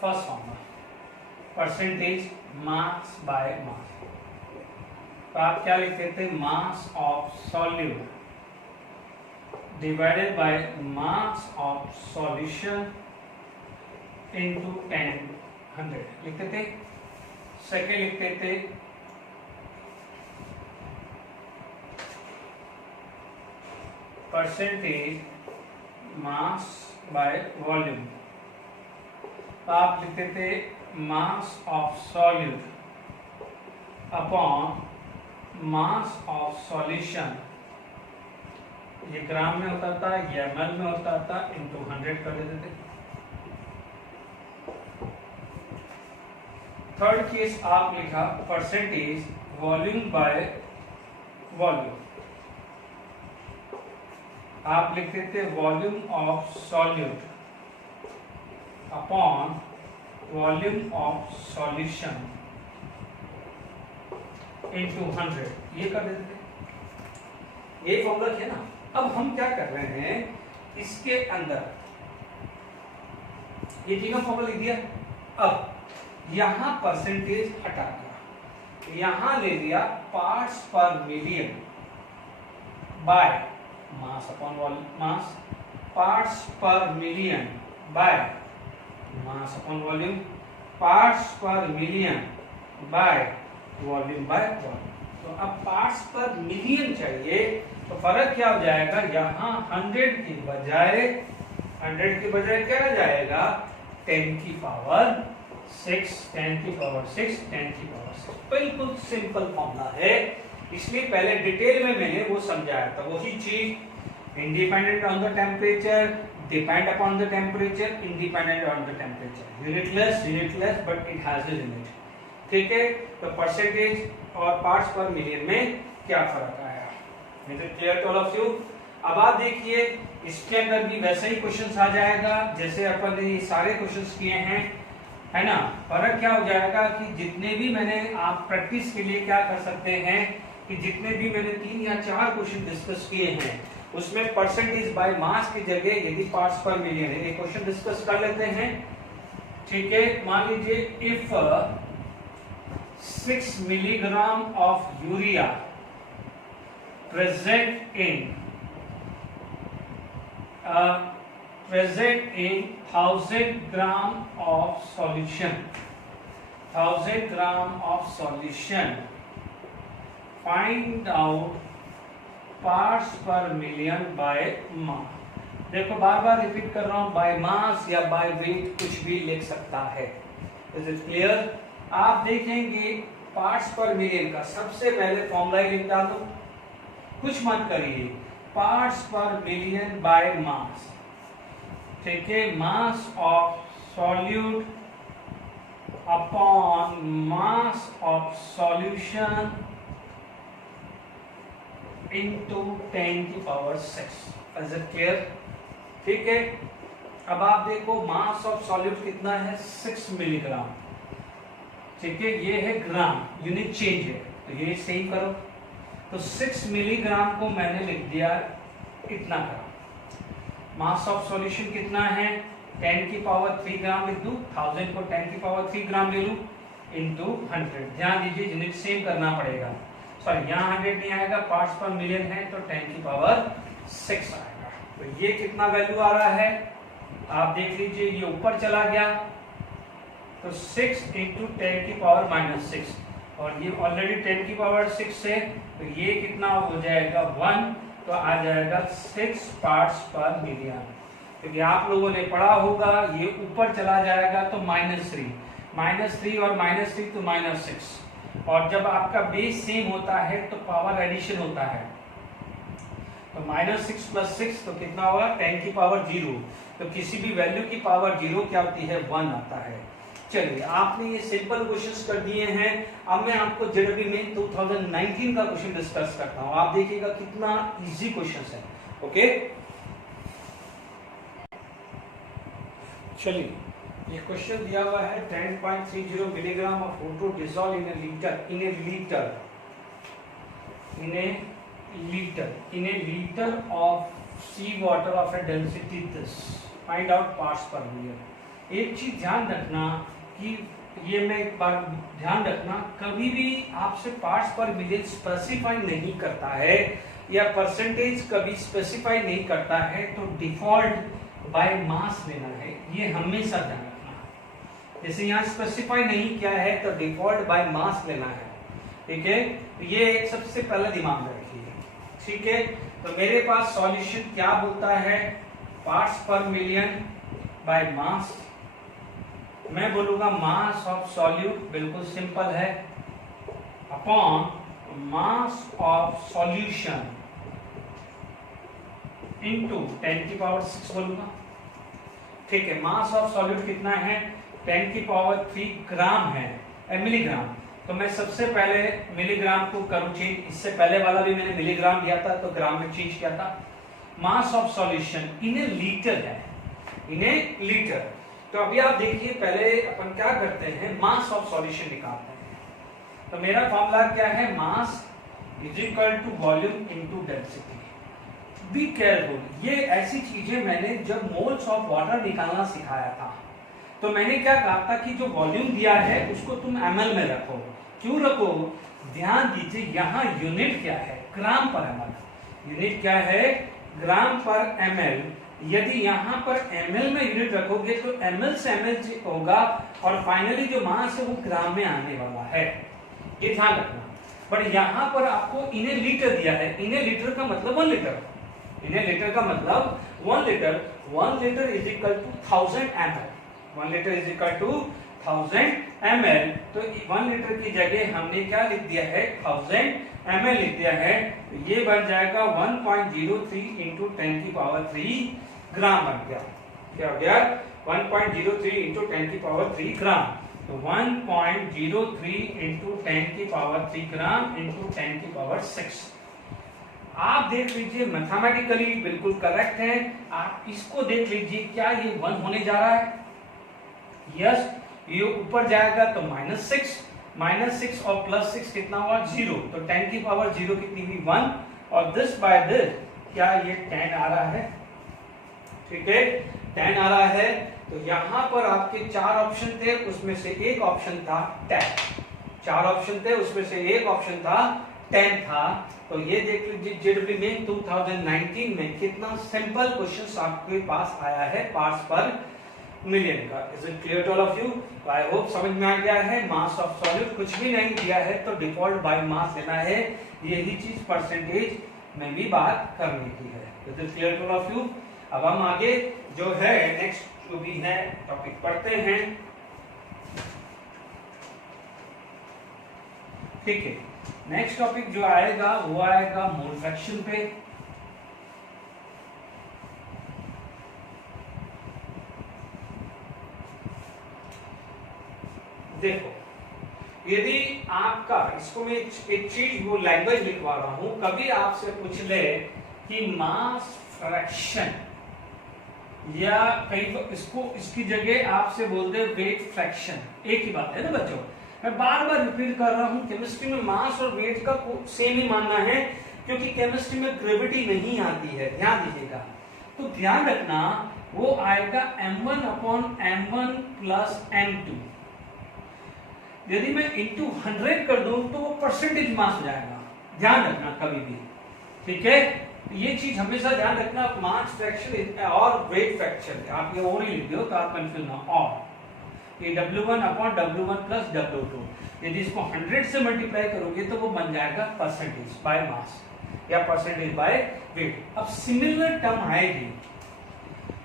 First formula percentage mass by मास, तो आप क्या लिखते थे, mass of solute divided by mass of solution into 100 लिखते थे। सेकेंड लिखते थे परसेंटेज मास बाय वॉल्यूम, आप लिखते थे mass of solute upon mass of solution, ये ग्राम में होता था, ये ml में होता था, इनटू 100 कर देते थे। थर्ड केस आप लिखा परसेंटेज वॉल्यूम बाय वॉल्यूम, आप लिखते थे volume of solute upon volume of solution into 100, ये कर देते थे। ये फॉर्मूला है ना। अब हम क्या कर रहे हैं, इसके अंदर ये तीनों फॉर्मूला लिख दिया। अब यहां परसेंटेज हटा दिया, यहां ले लिया parts per million by mass upon mass, parts per million by mass upon volume, parts per million by volume by volume. तो अब पार्ट्स पर मिलियन चाहिए, तो फर्क क्या हो जाएगा, यहाँ 100 की बजाय क्या आ जाएगा, 10 की पावर 6, 10 की पावर 6, 10 की पावर 6। बिल्कुल सिंपल फॉर्मूला है, इसलिए पहले डिटेल में मैंने वो समझाया था। वही चीज, independent on the temperature, depend upon the temperature, independent on the temperature, unitless but it has a limit, ठीक है। तो परसेंटेज और पार्ट्स पर मिलियन में क्या फर्क आया, clear to all of you. अब आप देखिए इसके अंदर भी वैसा ही क्वेश्चंस आ जाएगा जैसे अपन ने ये सारे क्वेश्चंस किए हैं, है ना। फर्क क्या हो जाएगा कि जितने भी मैंने, आप प्रैक्टिस के लिए क्या कर सकते हैं कि जितने भी मैंने 3 या 4 क्वेश्चन डिस्कस किए हैं उसमें परसेंटेज बाय मास की जगह यदि पार्ट्स पर मिलियन है, एक क्वेश्चन डिस्कस कर लेते हैं, ठीक है। मान लीजिए if 6 milligram of urea present in 1000 gram of solution, 1000 gram of solution, find out parts per million by mass। देखो बार बार रिपीट कर रहा हूं, बाय मास या बाय वेट कुछ भी लिख सकता है। Is it clear. आप देखेंगे पार्ट्स पर मिलियन का सबसे पहले फॉर्मूला लिख डालो, कुछ मत करिए, पार्ट्स पर मिलियन बाय मास, ठीक है। Mass of solute upon mass of solution into 10 की पावर 6। इज इट क्लियर, ठीक है। अब आप देखो मास ऑफ सॉल्यूट कितना है, 6 मिलीग्राम, ठीक है। ये है ग्राम, यूनिट चेंज है, तो ये सेम करो। तो 6 मिलीग्राम को मैंने लिख दिया इतना ग्राम। मास ऑफ सॉल्यूशन कितना है 10 की पावर 3 ग्राम लिख दूं, 1000 को 10 की पावर 3 ग्राम ले लूं इनटू 100। ध्यान दीजिए यूनिट सेम करना पड़ेगा, सॉरी यहाँ 100 नहीं आएगा, पार्ट्स पर मिलियन है तो 10 की पावर 6 आएगा। तो ये कितना वैल्यू आ रहा है आप देख लीजिए, ये ऊपर चला गया तो 6 इंटू 10 की पावर -6, और ये ऑलरेडी 10 की पावर 6 है तो ये कितना हो जाएगा 1, तो आ जाएगा 6 पार्ट्स पर मिलियन। क्योंकि आप लोगों ने पढ़ा होगा ये ऊपर चला जाएगा तो -3 और -3 तो -6, और जब आपका बेस सेम होता है तो पावर एडिशन होता है, तो -6 + 6 तो कितना होगा 10 की पावर 0, तो किसी भी वैल्यू की पावर 0 क्या होती है 1 आता है। चलिए आपने ये सिंपल क्वेश्चंस कर दिए हैं, अब मैं आपको जेडबी में 2019 का क्वेश्चन डिस्कस करता हूं, आप देखिएगा कितना इजी क्वेश्चंस है। ओके चलिए ये क्वेश्चन दिया हुआ है 10.30 milligram of water dissolve in a litre of sea water of a density this, find out parts per million. एक चीज ध्यान रखना कि ये मैं एक बार ध्यान रखना, कभी भी आपसे पार्ट्स पर मिलियन स्पेसिफाई नहीं करता है या परसेंटेज कभी स्पेसिफाई नहीं करता है, तो डिफॉल्ट बाय मास लेना है, ये हमेशा ध्यान रखना। जैसे यहाँ स्पेसिफाई नहीं किया है तो डिफॉल्ट बाय मास लेना है, ठीक है, तो ये एक सबसे पहले दिमाग में रखिए, ठीक है। तो मेरे पास सॉल्यूशन क्या बोलता है पार्ट्स पर मिलियन बाय मास, मैं बोलूंगा मास ऑफ सॉल्यूट, बिल्कुल सिंपल है, upon mass of solution into 10 की पावर 6 बोलूंगा, ठीक है। मास ऑफ सॉल्यूट कितना है 10 की पावर 3 ग्राम है, मिलीग्राम, तो मैं सबसे पहले मिलीग्राम को करूं चेंज, इससे पहले वाला भी मैंने मिलीग्राम दिया था तो ग्राम में चेंज किया था। Mass of solution in a litre है, इन ए लीटर, तो अभी आप देखिए पहले अपन क्या करते हैं मास ऑफ सॉल्यूशन निकालते हैं। तो मेरा फॉर्मूला क्या है mass is equal to volume into density. Be careful, ये ऐसी चीजें मैंने जब मोल्स ऑफ वाटर निकालना सिखाया था तो मैंने क्या कहा था कि जो वॉल्यूम दिया है उसको तुम ml में रखो। क्यों रखो, ध्यान दीजिए यहाँ यूनिट क्या है ग्राम पर ml, यूनिट क्या है ग्राम पर ml। यदि यहाँ पर ml में यूनिट रखोगे तो ml से ml होगा और फाइनली जो मास है वो ग्राम में आने वाला है, ये ध्यान रखना। बट यहाँ पर आपको इन ए लीटर दिया है, इन ए लीटर का मतलब 1 लीटर, इन ए लीटर का मतलब 1 litre, 1 litre is equal to 1000 ml, 1 litre is equal to 1000 ml। तो 1 लीटर की जगह हमने क्या लिख दिया है 1000 ml लिख दिया है, तो ये बन जाएगा 1.03 इंटू 10 की पावर 3 ग्राम बन गया। क्या हो गया 1.03 इंटू 10 की पावर 3 ग्राम, तो 1.03 इंटू 10 की पावर 3 ग्राम इंटू 10 की पावर 6। आप देख लीजिए मैथमेटिकली बिल्कुल करेक्ट है, आप इसको देख लीजिए क्या ये 1 होने जा रहा है, यस, ये ऊपर जाएगा तो -6 और +6 कितना हुआ 0, तो 10 की पावर 0 कितनी हुई 1, और दिस बाय दिस क्या ये 10 आ रहा है, ठीक है 10 आ रहा है। तो यहाँ पर आपके 4 ऑप्शन थे, उसमें से एक ऑप्शन था 10, 4 ऑप्शन थे उसमें से एक ऑप्शन था 10 था। तो ये देख लीजिए जेडबी में 2019 में कितना सिंपल क्वेश्चन आपके पास आया है पार्ट्स पर मिलियन का। Is it clear to all of you? I hope समझ में आ गया है। मास ऑफ सॉलिड कुछ भी नहीं दिया है तो डिफॉल्ट बाय मास लेना है, यही चीज परसेंटेज में भी बात करने की है। Is it clear to all of you? अब हम आगे जो है नेक्स्ट जो भी है टॉपिक पढ़ते हैं, ठीक है। नेक्स्ट टॉपिक जो आएगा वो आएगा मोल फ्रैक्शन पे। देखो यदि आपका, इसको मैं एक चीज वो लैंग्वेज लिखवा रहा हूं, कभी आपसे पूछ ले कि मास फ्रैक्शन, या कई इसको इसकी जगह आपसे बोल दे वेट फ्रैक्शन, एक ही बात है ना बच्चों, मैं बार बार रिपीट कर रहा हूँ, केमिस्ट्री में मास और वेट का सेम ही मानना है, क्योंकि केमिस्ट्री में ग्रेविटी नहीं आती है, ध्यान दीजिएगा। तो ध्यान रखना वो आएगा m1 upon m1 plus m2। यदि मैं इंटू 100 कर दूं तो वो परसेंटेज मास हो जाएगा, ध्यान रखना कभी भी, ठीक है। ये चीज हमेशा ध्यान रखना, मास फ्रैक्शन और वेट फ्रैक्शन, आप ये और ही लिख दो तो आप कंफ्यूज ना। और ये W1 upon W1 plus W2, यदि इसको 100 से मल्टीप्लाई करोगे तो वो बन जाएगा परसेंटेज बाय मास या परसेंटेज बाय वेट। अब सिमिलर टर्म आएगी,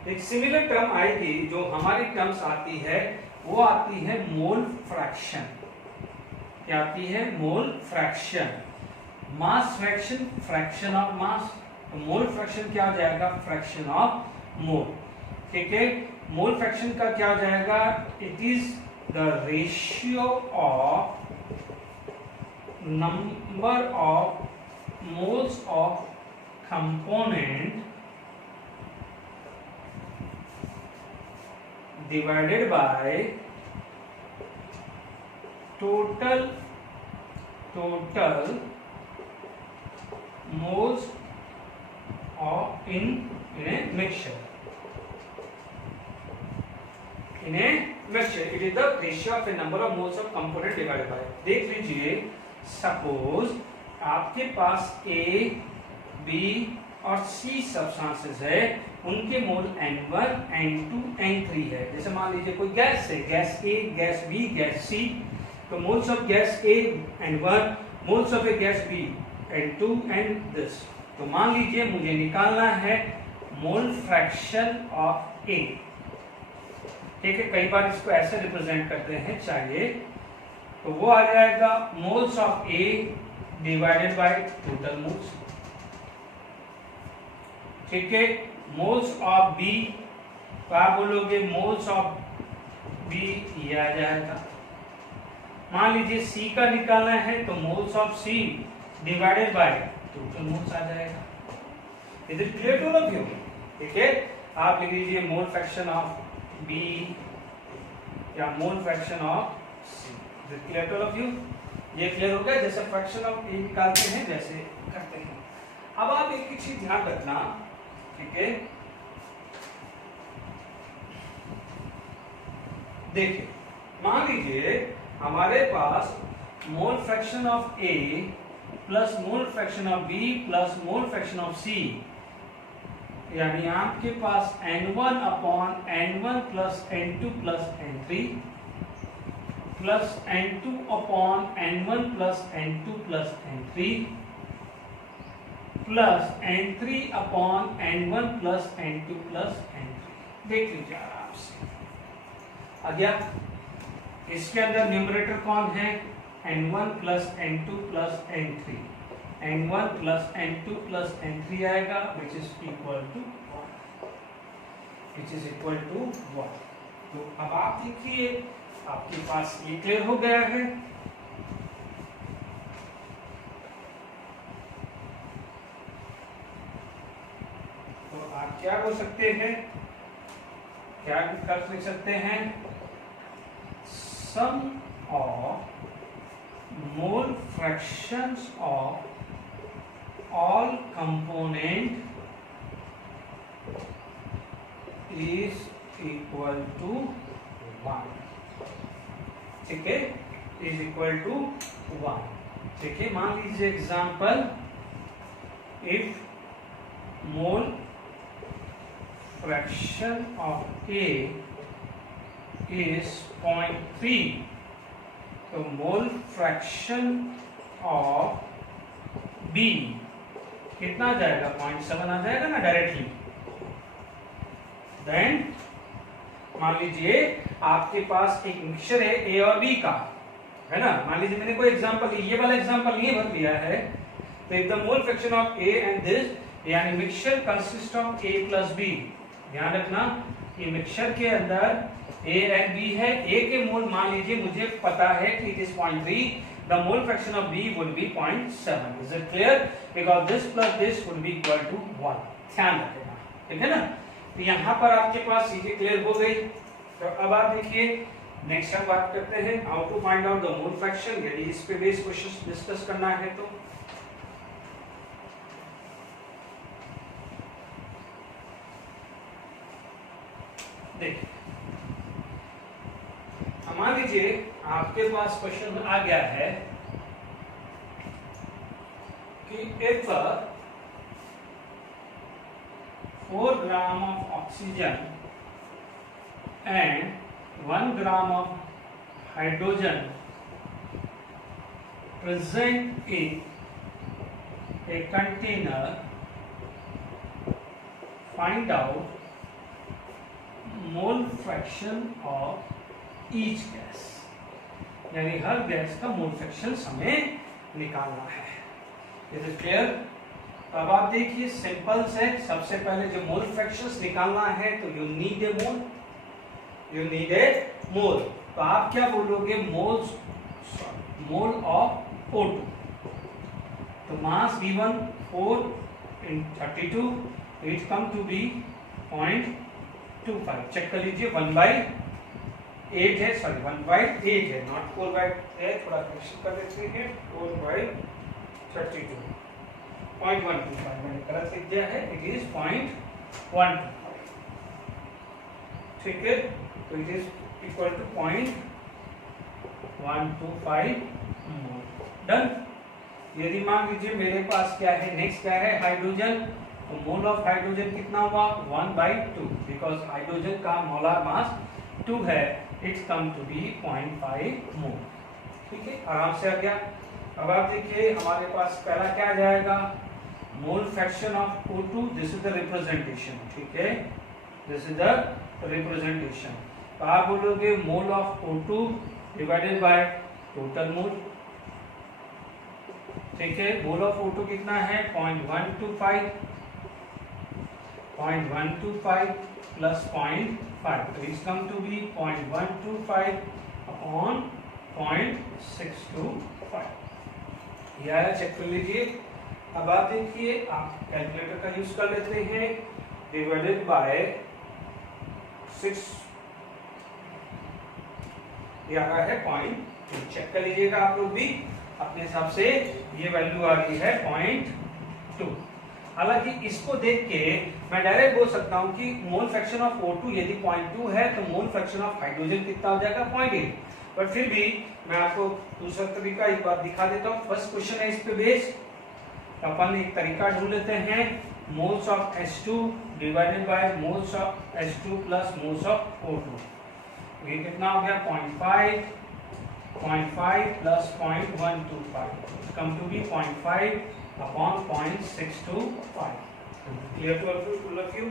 एक सिमिलर टर्म आएगी जो हमारी टर्म्स आती है, वो आती है मोल फ्रैक्शन। क्या आती है? Mole fraction. Mass fraction, fraction of mass, तो मोल फ्रैक्शन क्या हो जाएगा? फ्रैक्शन ऑफ मोल, ठीक है। मोल फ्रैक्शन का क्या हो जाएगा? It is the ratio of number of moles of component divided by total moles of in a mixture. In a mixture, it is the ratio of a number of moles of component divided by. देख लीजिए, सपोज आपके पास A, B और C सब्सटेंसेस है, उनके मोल N1, N2, N3 है। जैसे मान लीजिए कोई गैस है, gas A, gas B, gas C, तो moles of gas A N1, moles of A gas B N2 and this. तो मान लीजिए मुझे निकालना है मोल फ्रैक्शन ऑफ A, ठीक है। कई बार इसको ऐसे रिप्रेजेंट करते हैं, चाहिए तो वो आ जाएगा moles of A divided by total moles, ठीक है। मोल्स ऑफ B, तो आप बोलोगे मोल्स ऑफ B, ये आ जाएगा। मान लीजिए C का निकालना है तो moles of C divided by total moles आ जाएगा। Is it clear to all of you? ठीक है, आप लिख लीजिए मोल फ्रैक्शन ऑफ B या mole fraction of C। Is it clear to all of you? ये क्लियर हो गया? जैसे फ्रैक्शन ऑफ A निकालते हैं वैसे करते हैं। अब आप एक ही चीज ध्यान रखना, ठीक है। देखिए, मान लीजिए हमारे पास mole fraction of A plus mole fraction of B plus mole fraction of C, यानी आपके पास N1 upon N1 plus N2 plus N3 plus N2 upon N1 plus N2 plus N3 plus N3 upon N1 plus N2 plus N3। देख लीजिए आराम से आ गया। इसके अंदर न्यूमरेटर कौन है? N1 plus N2 plus N3, N1 plus N2 plus N3 आएगा, which is equal to 1। तो अब आप देखिए, आपके पास ये क्लियर हो गया है। तो आप क्या बोल सकते हैं, क्या कर सकते हैं? Sum of mole fractions of all component is equal to 1, ठीक है, इज इक्वल टू 1, ठीक है। मान लीजिए example, if mole fraction of A is 0.3, तो मोल फ्रैक्शन ऑफ B कितना आ जाएगा? 0.7 आ जाएगा ना डायरेक्टली। देन मान लीजिए आपके पास एक मिक्सचर है A और B का, है ना। मान लीजिए मैंने कोई एग्जांपल, ये वाला एग्जांपल ये भर लिया है, तो if the mole fraction of A and this, यानी mixture consist of A plus B। ध्यान रखना, ये मिक्सचर के अंदर A एंड B है। A के मोल मान लीजिए मुझे पता है कि it is 0.3, the mole fraction of B would be 0.7। Is it clear? Because this plus this would be equal to 1। ध्यान रखना, ठीक है ना। तो यहाँ पर आपके पास चीजें क्लियर हो गई। तो अब आप देखिए, नेक्स्ट हम बात करते हैं how to find out the mole fraction, यदि इस पे बेस क्वेश्चन डिस्कस करना है तो। देखिए, मान लीजिए आपके पास क्वेश्चन आ गया है कि if 4 gram of oxygen and 1 gram of hydrogen present in a container, find out mole fraction of each gas, यानी हर गैस का मोल फ्रैक्शन हमें निकालना है। Is it clear? अब आप देखिए सिंपल से, सबसे पहले जो मोल फ्रैक्शंस निकालना है तो you need a mole, you need a mole। तो आप क्या बोलोगे? Mole of O2। तो mass given 4 in 32, it come to be 0.25। Check कर लीजिए, 1/8 है, सॉरी 1/8 है, नॉट 4/8, थोड़ा करेक्शन कर देते हैं, 4/32 0.125 मैंने गलत लिख दिया है, इट इज 0.125। ठीक है, तो it is equal to 0.125 mole. Done. यदि मान लीजिए मेरे पास क्या है, नेक्स्ट क्या है, हाइड्रोजन। तो मोल ऑफ हाइड्रोजन कितना हुआ? 1/2, बिकॉज हाइड्रोजन का मोलार मास 2 है, इट्स कम टू बी 0.5 मोल। ठीक है, आराम से आ गया। अब आप देखिए हमारे पास पहला क्या आ जाएगा, मोल fraction of O2, this is the representation. ठीक है, दिस इज द रिप्रेजेंटेशन। तो आप बोलोगे mole of O2 divided by total mole. ठीक है, मोल ऑफ O2 कितना है? 0.125 प्लस 0.5, तो is come to be 0.125 upon 0.625। यह चेक कर लीजिए। अब आप देखिए, आप कैलकुलेटर का यूज कर लेते हैं, डिवाइडेड बाय 6, ये आ रहा है 0.2। चेक कर लीजिएगा आप लोग भी अपने हिसाब से, ये वैल्यू आ रही है 0.2। हालांकि इसको देख के मैं डायरेक्ट बोल सकता हूं कि मोल फ्रैक्शन ऑफ O2 यदि 0.2 है तो मोल फ्रैक्शन ऑफ हाइड्रोजन कितना हो जाएगा? 0.8। पर फिर भी मैं आपको दूसरा तरीका एक बार दिखा देता हूं। फर्स्ट क्वेश्चन है इस पे बेस, अपन एक तरीका ढूंढ लेते हैं, moles of H2 divided by moles of H2 plus moles of O2। ये कितना हो गया? 0.5 plus 0.125, come to be 0.5 upon 0.625। Clear to all of you?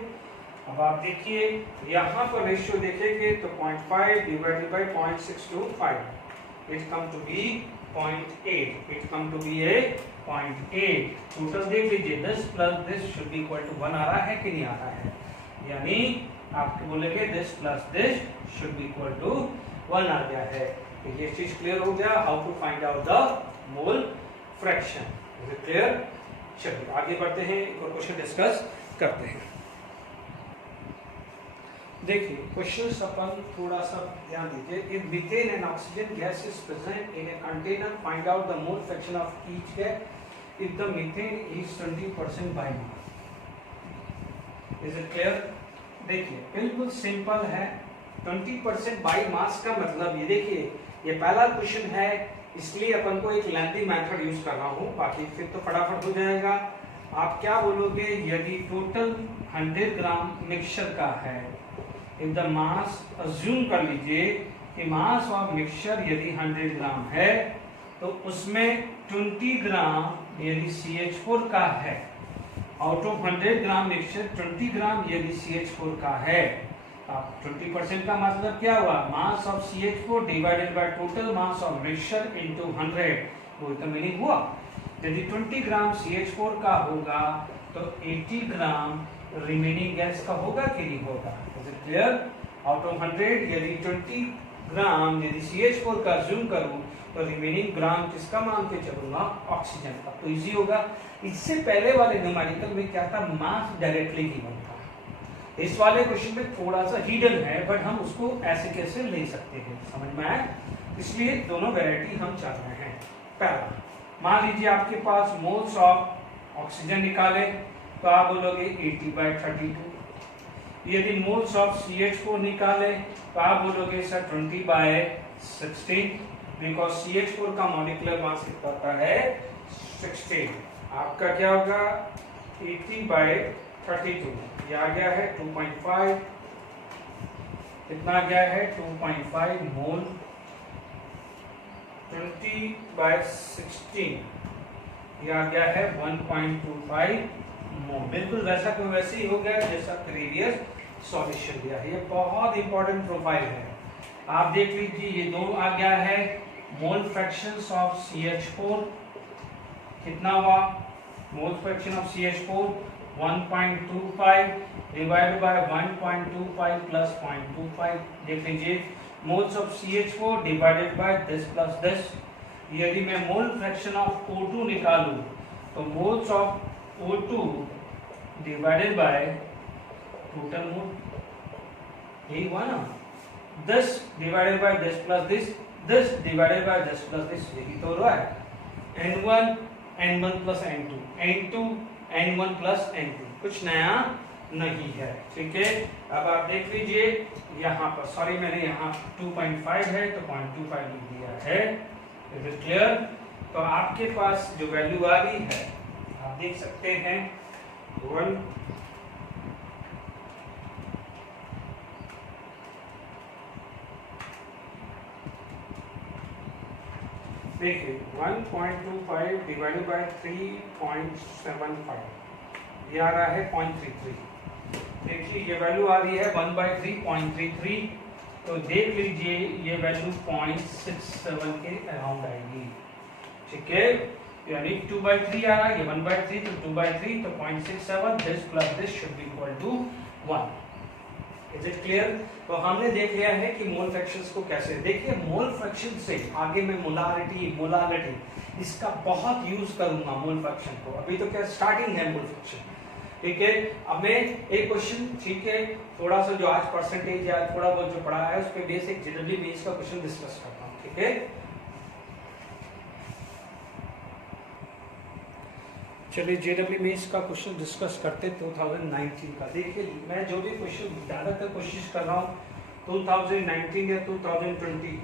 अब आप देखिए यहाँ पर रेशियो देखेंगे तो 0.5 divided by 0.625, it come to be 0.8, it come to be a 0.8। Total देख लीजिए, this plus this should be equal to 1 आ रहा है कि नहीं आ रहा है? यानी आप बोलेंगे this plus this should be equal to 1 आ गया है। तो ये चीज क्लियर हो गया, how to find out the mole fraction. Is it clear? चलिए आगे बढ़ते हैं, एक और क्वेश्चन डिस्कस करते हैं। देखिए क्वेश्चन अपन थोड़ा सा ध्यान दीजिए। If methane and oxygen gas is present in a container, find out the mole fraction of each gas if the methane is 20% by mass. Is it clear? देखिए बिल्कुल सिंपल है। 20% बाय मास का मतलब ये देखिए, ये पहला क्वेश्चन है, इसलिए अपन को एक लेंथी मेथड यूज कर रहा हूँ, बाकी फिर तो फटाफट हो जाएगा। आप क्या बोलोगे, यदि टोटल 100 ग्राम मिक्सचर का है, इफ द मास, अज्यूम कर लीजिए कि मास ऑफ मिक्सचर यदि 100 ग्राम है तो उसमें 20 ग्राम यदि CH4 का है, आउट ऑफ 100 ग्राम मिक्सचर 20 ग्राम यदि CH4 का है, अब 20% का मतलब क्या हुआ? मास of CH4 divided by total mass of mixture into 100, वो तो मीनिंग हुआ। यदि 20 ग्राम CH4 का होगा तो 80 ग्राम रिमेनिंग गैस का होगा कि नहीं होगा? Is it clear? Out of 100 यदि 20 ग्राम यदि CH4 का अज्यूम करूं तो रिमेनिंग ग्राम किसका मान के चलूंगा? ऑक्सीजन का। तो इजी होगा। इससे पहले वाले न्यूमेरिकल में क्या था? मास डायरेक्टली गिवन था, इस वाले क्वेश्चन में थोड़ा सा हिडन है, बट हम उसको ऐसे कैसे ले सकते हैं, समझ में आया? इसलिए दोनों वैरायटी हम चल रहे हैं। पहला, मान लीजिए आपके पास मोल्स ऑफ ऑक्सीजन निकाले तो आप बोलोगे 80/32। यदि मोल्स ऑफ CH4 निकाले तो आप बोलोगे सर 20/16, बिकॉज CH4 का मॉलिक्यूलर मास कितना होता है 16। आपका क्या होगा 80/32, ये आ गया है 2.5, कितना आ गया है 2.5 मोल। 20/16 ये आ गया है 1.25 मोल। बिल्कुल वैसा कोई वैसे ही हो गया जैसा प्रीवियस सॉल्यूशन दिया है। ये बहुत इंपॉर्टेंट प्रोफाइल है, आप देख लीजिए। ये दो आ गया है मोल फ्रैक्शंस ऑफ CH4, कितना हुआ मोल fraction of CH4 1.25 divided by 1.25 plus 0.25। देख लीजिए moles of CH4 divided by this plus this. यदि मैं मोल फ्रैक्शन ऑफ O2 निकालूं तो moles of O2 divided by total mole, यही हुआ ना। This divided by this plus this, this divided by this plus this, यही तो हो रहा है। N1 N1 plus N2 N2 N1 plus N2, कुछ नया नहीं है, ठीक है। अब आप देख लीजिए यहाँ पर, सॉरी मैंने यहाँ 2.5 है तो 0.25 लिख दिया है। Is it clear? तो आपके पास जो वैल्यू आ रही है आप देख सकते हैं 1 देखिए 1.25 डिवाइडेड बाय 3.75, ये आ रहा है 0.33। देखिए ये वैल्यू आ रही है 1/3 0.33, तो देख लीजिए ये वैल्यू 0.67 के अराउंड आएगी, ठीक है। यानी 2/3 आ रहा है, ये 1/3 तो 2/3 तो 0.67, this plus this should be equal to 1। Is it clear? तो हमने देख लिया है कि मोल फ्रैक्शंस को कैसे। देखिए मोल फ्रैक्शन से आगे मैं मोलारिटी, मोलालिटी इसका बहुत यूज करूंगा मोल फ्रैक्शन को। अभी तो क्या स्टार्टिंग है मोल फ्रैक्शन, ठीक है। अब मैं एक क्वेश्चन, ठीक है, थोड़ा सा जो आज परसेंटेज या थोड़ा बहुत जो पढ़ा है उस पे बेसिक जनरली बेस का क्वेश्चन डिस्कस करता हूँ, ठीक है। चलिए JEE मेंस का क्वेश्चन डिस्कस करते 2019 का। देखिए मैं जो भी क्वेश्चन ज़्यादातर कोशिश कर रहा हूँ 2019 या 2020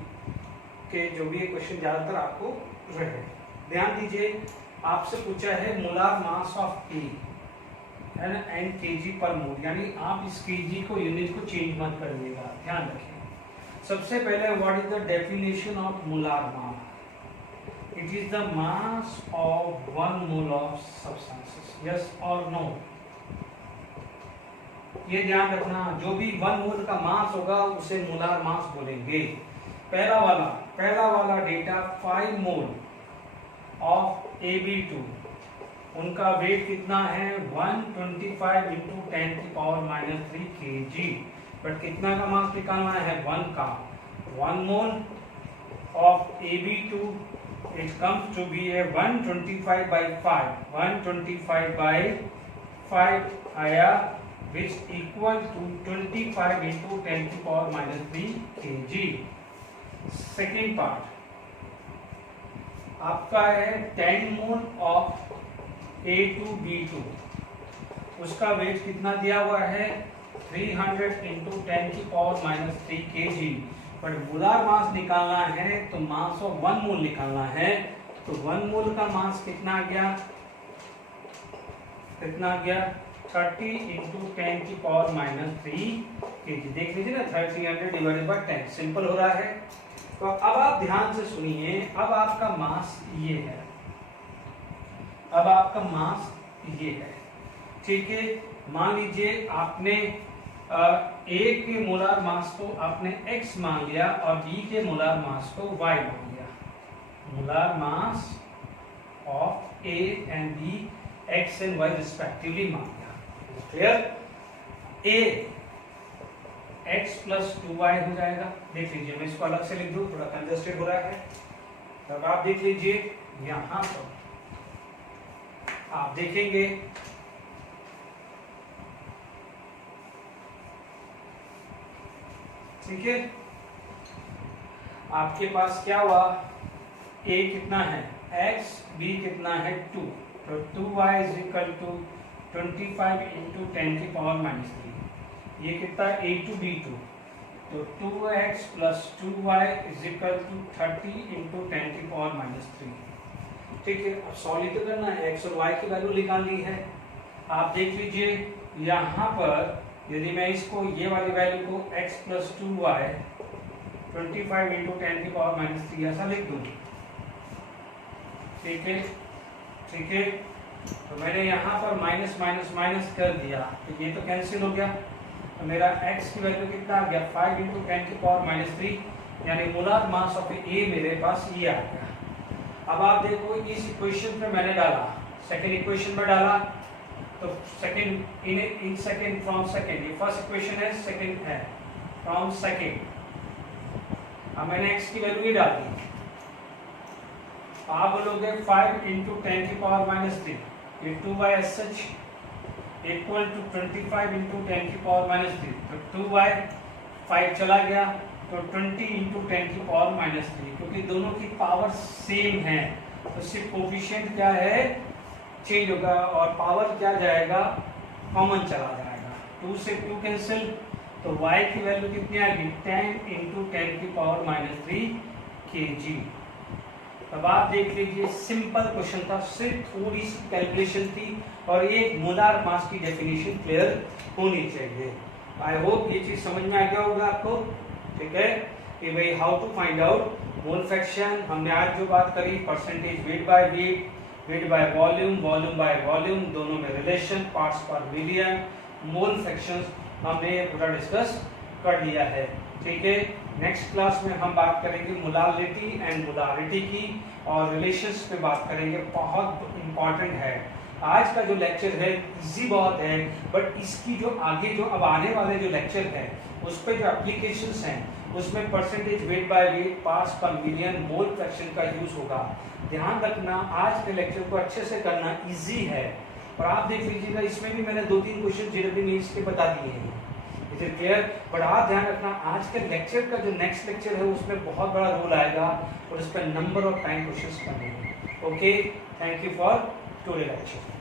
के जो भी क्वेश्चन ज़्यादातर आपको रहे। ध्यान दीजिए, आपसे पूछा है मोलार मास ऑफ A है ना एंड kg पर मोल, यानी आप इस kg को यूनिट को चेंज मत करिएगा, ध्यान रखिए। सबसे पहले what is the definition of molar mass? It is the mass of 1 mole of substances. Yes or no? ये ध्यान रखना, जो भी 1 मोल का मास होगा उसे मोलार मास बोलेंगे। पहला वाला डेटा 5 मोल ऑफ AB2, उनका वेट कितना है 125 इंटू 10⁻³ kg। बट कितना का मास निकालना है 1 का। 1 mole of AB2 it comes to be a 125/5, 125/5 आया, which equal to 25 into 10⁻³ kg। Second part आपका है 10 मोल ऑफ A2B2, उसका वेट कितना दिया हुआ है 300 into 10⁻³ kg। But molar mass निकालना है तो मास ऑफ 1 मोल निकालना है, तो 1 मोल का मास कितना आ गया 30 into 10⁻³ kg। देख लीजिए ना 300 डिवाइडेड बाय 10, सिंपल हो रहा है। तो अब आप ध्यान से सुनिए, अब आपका मास ये है, अब आपका मास ये है, ठीक है। मान लीजिए आपने A के मोलार मास को आपने X मान लिया और B के मोलार मास को Y मान लिया। Molar mass of A and B X and Y respectively मान लिया, clear. A X plus 2Y हो जाएगा। देख लीजिए, मैं इसको अलग से लिख दूं, थोड़ा कंजस्टेड हो रहा है। तब आप देख लीजिए यहां पर आप देखेंगे ठीक है, आपके पास क्या हुआ, a कितना है x, b कितना है 2, तो 2y is equal to 25 into 10 की पावर -3, ये कितना a टू b टू, तो 2x plus 2y is equal to 30 into 10 की पावर -3। ठीक है, अब सॉल्व तो करना है, x और y की वैल्यू निकालनी है। आप देख लीजिए यहाँ पर यदि मैं इसको ये वाली वैल्यू को x प्लस 2y 25 इंटू 10 की पावर -3 ऐसा लिख दूँ। ठीक है, ठीक है, तो मैंने यहाँ पर माइनस माइनस माइनस कर दिया, तो ये तो कैंसिल हो गया, तो मेरा x की वैल्यू कितना आ गया 5 इंटू 10 की पावर -3, यानी मोलार मास ऑफ ए मेरे पास ये आ गया। अब आप देखो इस इक्वेशन पे मैंने डाला, सेकेंड इक्वेशन में डाला, तो second in second from second, ये फर्स्ट इक्वेशन है, सेकेंड है फ्रॉम सेकेंड। अब मैंने x की वैल्यू ही डाल दी, आप बोलोगे 5 इंटू 10 की पावर -3, ये 2y as such equal to 25 into 10 की पावर -3, तो 2y 5 चला गया, तो 20 इंटू 10 की पावर -3, क्योंकि दोनों की पावर सेम है तो सिर्फ कोफिशिएंट क्या है चेंज होगा और पावर क्या जाएगा कॉमन चला जाएगा, 2 से 2 कैंसिल, तो y की वैल्यू कितनी आएगी 10 इंटू 10 की पावर -3 kg। अब आप देख लीजिए सिंपल क्वेश्चन था, सिर्फ थोड़ी सी कैलकुलेशन थी और एक मोलार मास की डेफिनेशन क्लियर होनी चाहिए। आई होप ये चीज समझ में आ गया होगा आपको। ठीक है, कि भाई how to find out mole fraction. हमने आज जो बात करी percentage weight by weight, weight by volume, volume by volume, दोनों में relation, parts per million, mole fractions हमने पूरा डिस्कस कर लिया है। ठीक है, नेक्स्ट क्लास में हम बात करेंगे मोलारिटी एंड मोलारिटी की और रिलेशंस पे बात करेंगे, बहुत इंपॉर्टेंट है। आज का जो लेक्चर है इजी बहुत है, बट इसकी जो आगे जो अब आने वाले जो लेक्चर है उस पे जो एप्लीकेशंस हैं उसमें percentage weight by wait, parts per million, mole fraction का यूज होगा। ध्यान रखना आज के लेक्चर को अच्छे से करना इजी है। और आप देख लीजिएगा इसमें भी मैंने 2-3 क्वेश्चन जेडब्ल्यू नीड्स के बता दिए हैं, इज इट क्लियर। बट आप ध्यान रखना आज के लेक्चर का जो नेक्स्ट लेक्चर है उसमें बहुत बड़ा रोल आएगा और उस पर नंबर ऑफ टाइम क्वेश्चंस करने हैं। Okay, thank you for today lecture.